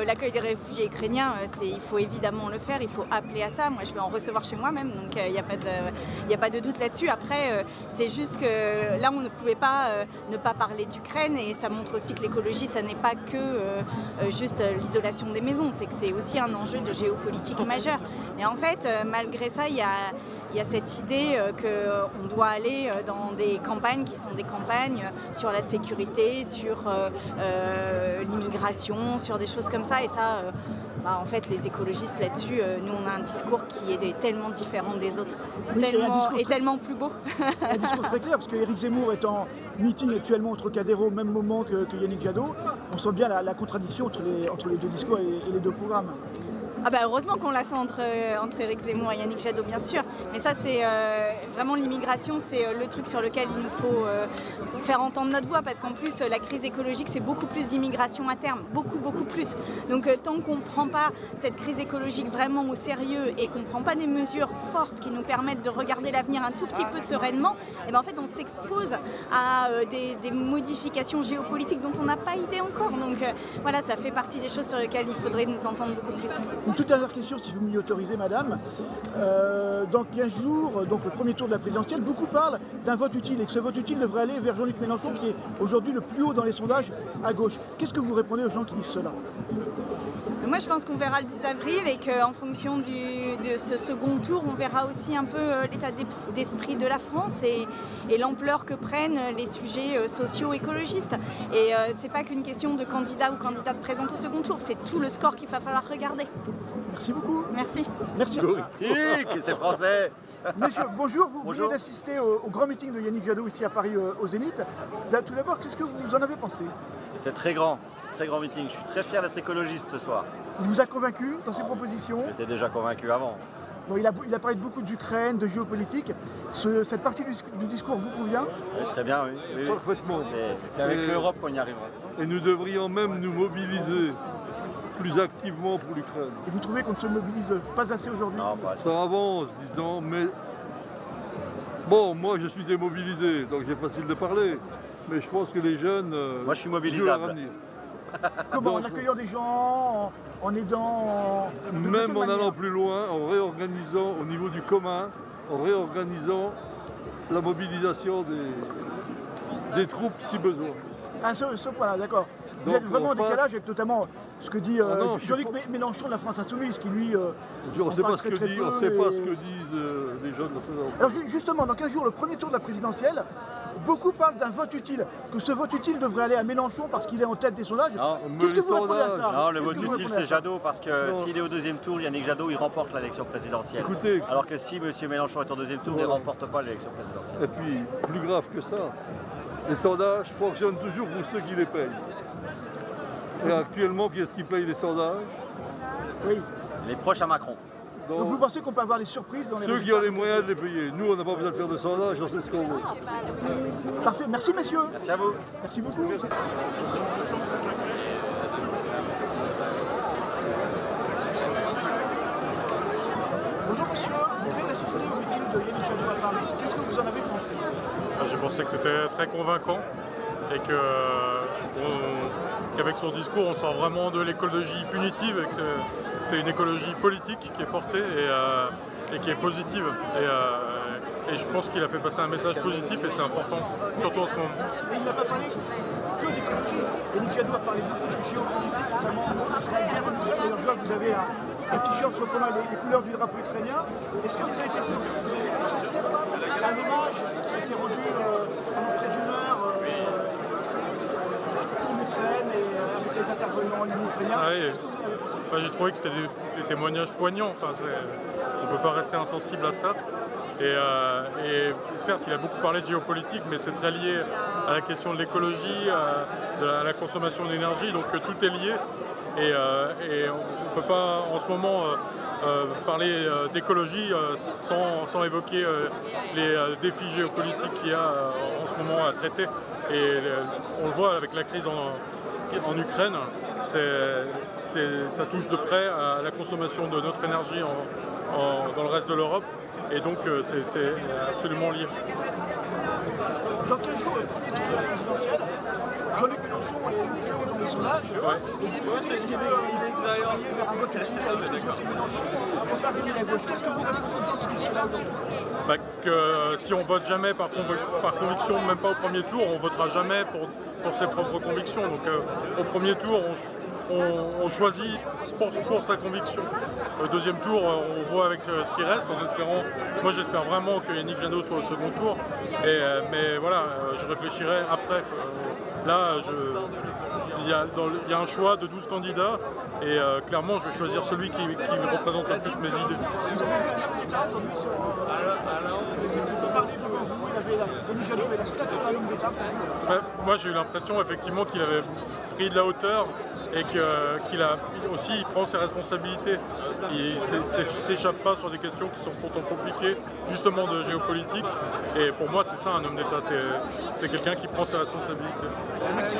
L'accueil des réfugiés ukrainiens, il faut évidemment le faire, il faut appeler à ça. Moi, je vais en recevoir chez moi même, donc il n'y a pas de doute là-dessus. Après, c'est juste que là, on ne pouvait pas ne pas parler d'Ukraine, et ça montre aussi que l'écologie, ça n'est pas que juste l'isolation des maisons, c'est que c'est aussi un enjeu de géopolitique majeur. Mais en fait, malgré ça, il y a cette idée qu'on doit aller dans des campagnes qui sont des campagnes sur la sécurité, sur l'immigration, sur des choses comme ça. Et ça, en fait, les écologistes là-dessus, nous, on a un discours qui est tellement différent des autres, tellement plus beau. Un discours très clair, parce que Éric Zemmour est en meeting actuellement au Trocadéro au même moment que Yannick Jadot. On sent bien la contradiction entre les deux discours et les deux programmes. Heureusement qu'on la sent entre Éric Zemmour et Yannick Jadot, bien sûr. Mais ça, c'est vraiment l'immigration, c'est le truc sur lequel il nous faut faire entendre notre voix, parce qu'en plus, la crise écologique, c'est beaucoup plus d'immigration à terme, beaucoup plus. Donc tant qu'on ne prend pas cette crise écologique vraiment au sérieux et qu'on ne prend pas des mesures fortes qui nous permettent de regarder l'avenir un tout petit peu sereinement, en fait, on s'expose à des modifications géopolitiques dont on n'a pas idée encore. Donc voilà, ça fait partie des choses sur lesquelles il faudrait nous entendre beaucoup plus. Une toute dernière question, si vous m'y autorisez, madame. Dans 15 jours, donc le premier tour de la présidentielle, beaucoup parlent d'un vote utile, et que ce vote utile devrait aller vers Jean-Luc Mélenchon, qui est aujourd'hui le plus haut dans les sondages à gauche. Qu'est-ce que vous répondez aux gens qui disent cela? Moi, je pense qu'on verra le 10 avril, et qu'en fonction de ce second tour, on verra aussi un peu l'état d'esprit de la France et l'ampleur que prennent les sujets sociaux écologistes. Et c'est pas qu'une question de candidat ou candidate présente au second tour, c'est tout le score qu'il va falloir regarder. Merci beaucoup. Merci. Merci. C'est français. Messieurs, bonjour. Vous venez d'assister au grand meeting de Yannick Jadot ici à Paris au Zénith. Tout d'abord, qu'est-ce que vous en avez pensé? C'était très grand meeting. Je suis très fier d'être écologiste ce soir. Il vous a convaincu dans ses propositions? J'étais déjà convaincu avant. Bon, il a parlé beaucoup d'Ukraine, de géopolitique. Cette partie du discours vous convient? Très bien, oui. Parfaitement. C'est avec l'Europe qu'on y arrivera. Et nous devrions même nous mobiliser plus activement pour l'Ukraine. Et vous trouvez qu'on ne se mobilise pas assez aujourd'hui? Ça avance, disons, mais bon, moi je suis démobilisé, donc j'ai facile de parler. Mais je pense que les jeunes. Moi je suis mobilisable. Comment? En accueillant des gens, en aidant. Même en allant plus loin, en réorganisant au niveau du commun, en réorganisant la mobilisation des troupes si besoin. Ah, ce point-là, d'accord. Vous êtes vraiment en décalage avec notamment ce que dit Jean-Luc Mélenchon de la France Insoumise, qui lui. On ne sait pas ce que disent les jeunes de ce Alors justement, dans 15 jours, le premier tour de la présidentielle, beaucoup parlent d'un vote utile, que ce vote utile devrait aller à Mélenchon parce qu'il est en tête des sondages. Qu'est-ce que vous répondez à ça? Non, le vote utile c'est Jadot, parce que s'il est au deuxième tour, Yannick Jadot, il remporte l'élection présidentielle. Écoutez, alors que si M. Mélenchon est au deuxième tour, il ne remporte pas l'élection présidentielle. Et puis, plus grave que ça, les sondages fonctionnent toujours pour ceux qui les payent. Et actuellement, qui est-ce qui paye les sondages? Oui. Les proches à Macron. Donc vous pensez qu'on peut avoir des surprises dans les ceux qui ont les moyens de les payer. Nous, on n'a pas besoin de faire de sondage, on sait ce qu'on veut. Parfait. Merci, messieurs. Merci à vous. Merci beaucoup. Merci. Bonjour, monsieur. Vous venez d'assister au meeting de Yannick Jadot à Paris. Qu'est-ce que vous en avez pensé? J'ai pensé que c'était très convaincant et qu'avec son discours, on sort vraiment de l'écologie punitive et que c'est une écologie politique qui est portée et qui est positive. Et je pense qu'il a fait passer un message positif et c'est important, surtout en ce moment. Mais il n'a pas parlé que d'écologie. Yannick Jadot a parlé beaucoup de géopolitique, notamment de la guerre en Ukraine. D'ailleurs, je vois que vous avez un t-shirt reprenant les couleurs du drapeau ukrainien. Est-ce que vous avez été sensible à l'hommage qui a été rendu pendant près d'une heure pour l'Ukraine et avec les intervenants ukrainiens? J'ai trouvé que c'était des témoignages poignants. Enfin, on ne peut pas rester insensible à ça. Et certes, il a beaucoup parlé de géopolitique, mais c'est très lié à la question de l'écologie, à la consommation d'énergie, donc tout est lié. Et on ne peut pas en ce moment parler d'écologie sans évoquer les défis géopolitiques qu'il y a en ce moment à traiter. Et on le voit avec la crise en Ukraine, ça touche de près à la consommation de notre énergie dans le reste de l'Europe. Et donc c'est absolument lié. Dans 15 jours, le premier tour de la présidentielle, Jean-Luc Mélenchon est plus haut dans les sondages. Et du coup, est-ce qu'il est allé vers un vote pour faire gagner la gauche? Qu'est-ce que vous répondez aux gens qui disent cela aujourd'hui? Que si on vote jamais par conviction, même pas au premier tour, on votera jamais pour ses propres convictions. Donc au premier tour, on choisit pour sa conviction. Au deuxième tour, on voit avec ce qui reste, en espérant. Moi, j'espère vraiment que Yannick Jadot soit au second tour. Mais voilà, je réfléchirai après. Là, il y a un choix de 12 candidats et clairement, je vais choisir celui qui représente le plus mes idées. Vous avez vu un homme d'État comme lui vous parlez de Yannick Jadot et la statue d'un homme d'État? Moi, j'ai eu l'impression effectivement qu'il avait pris de la hauteur et qu'il prend ses responsabilités. Il ne s'échappe pas sur des questions qui sont pourtant compliquées, justement de géopolitique. Et pour moi, c'est ça un homme d'État, c'est quelqu'un qui prend ses responsabilités. Merci.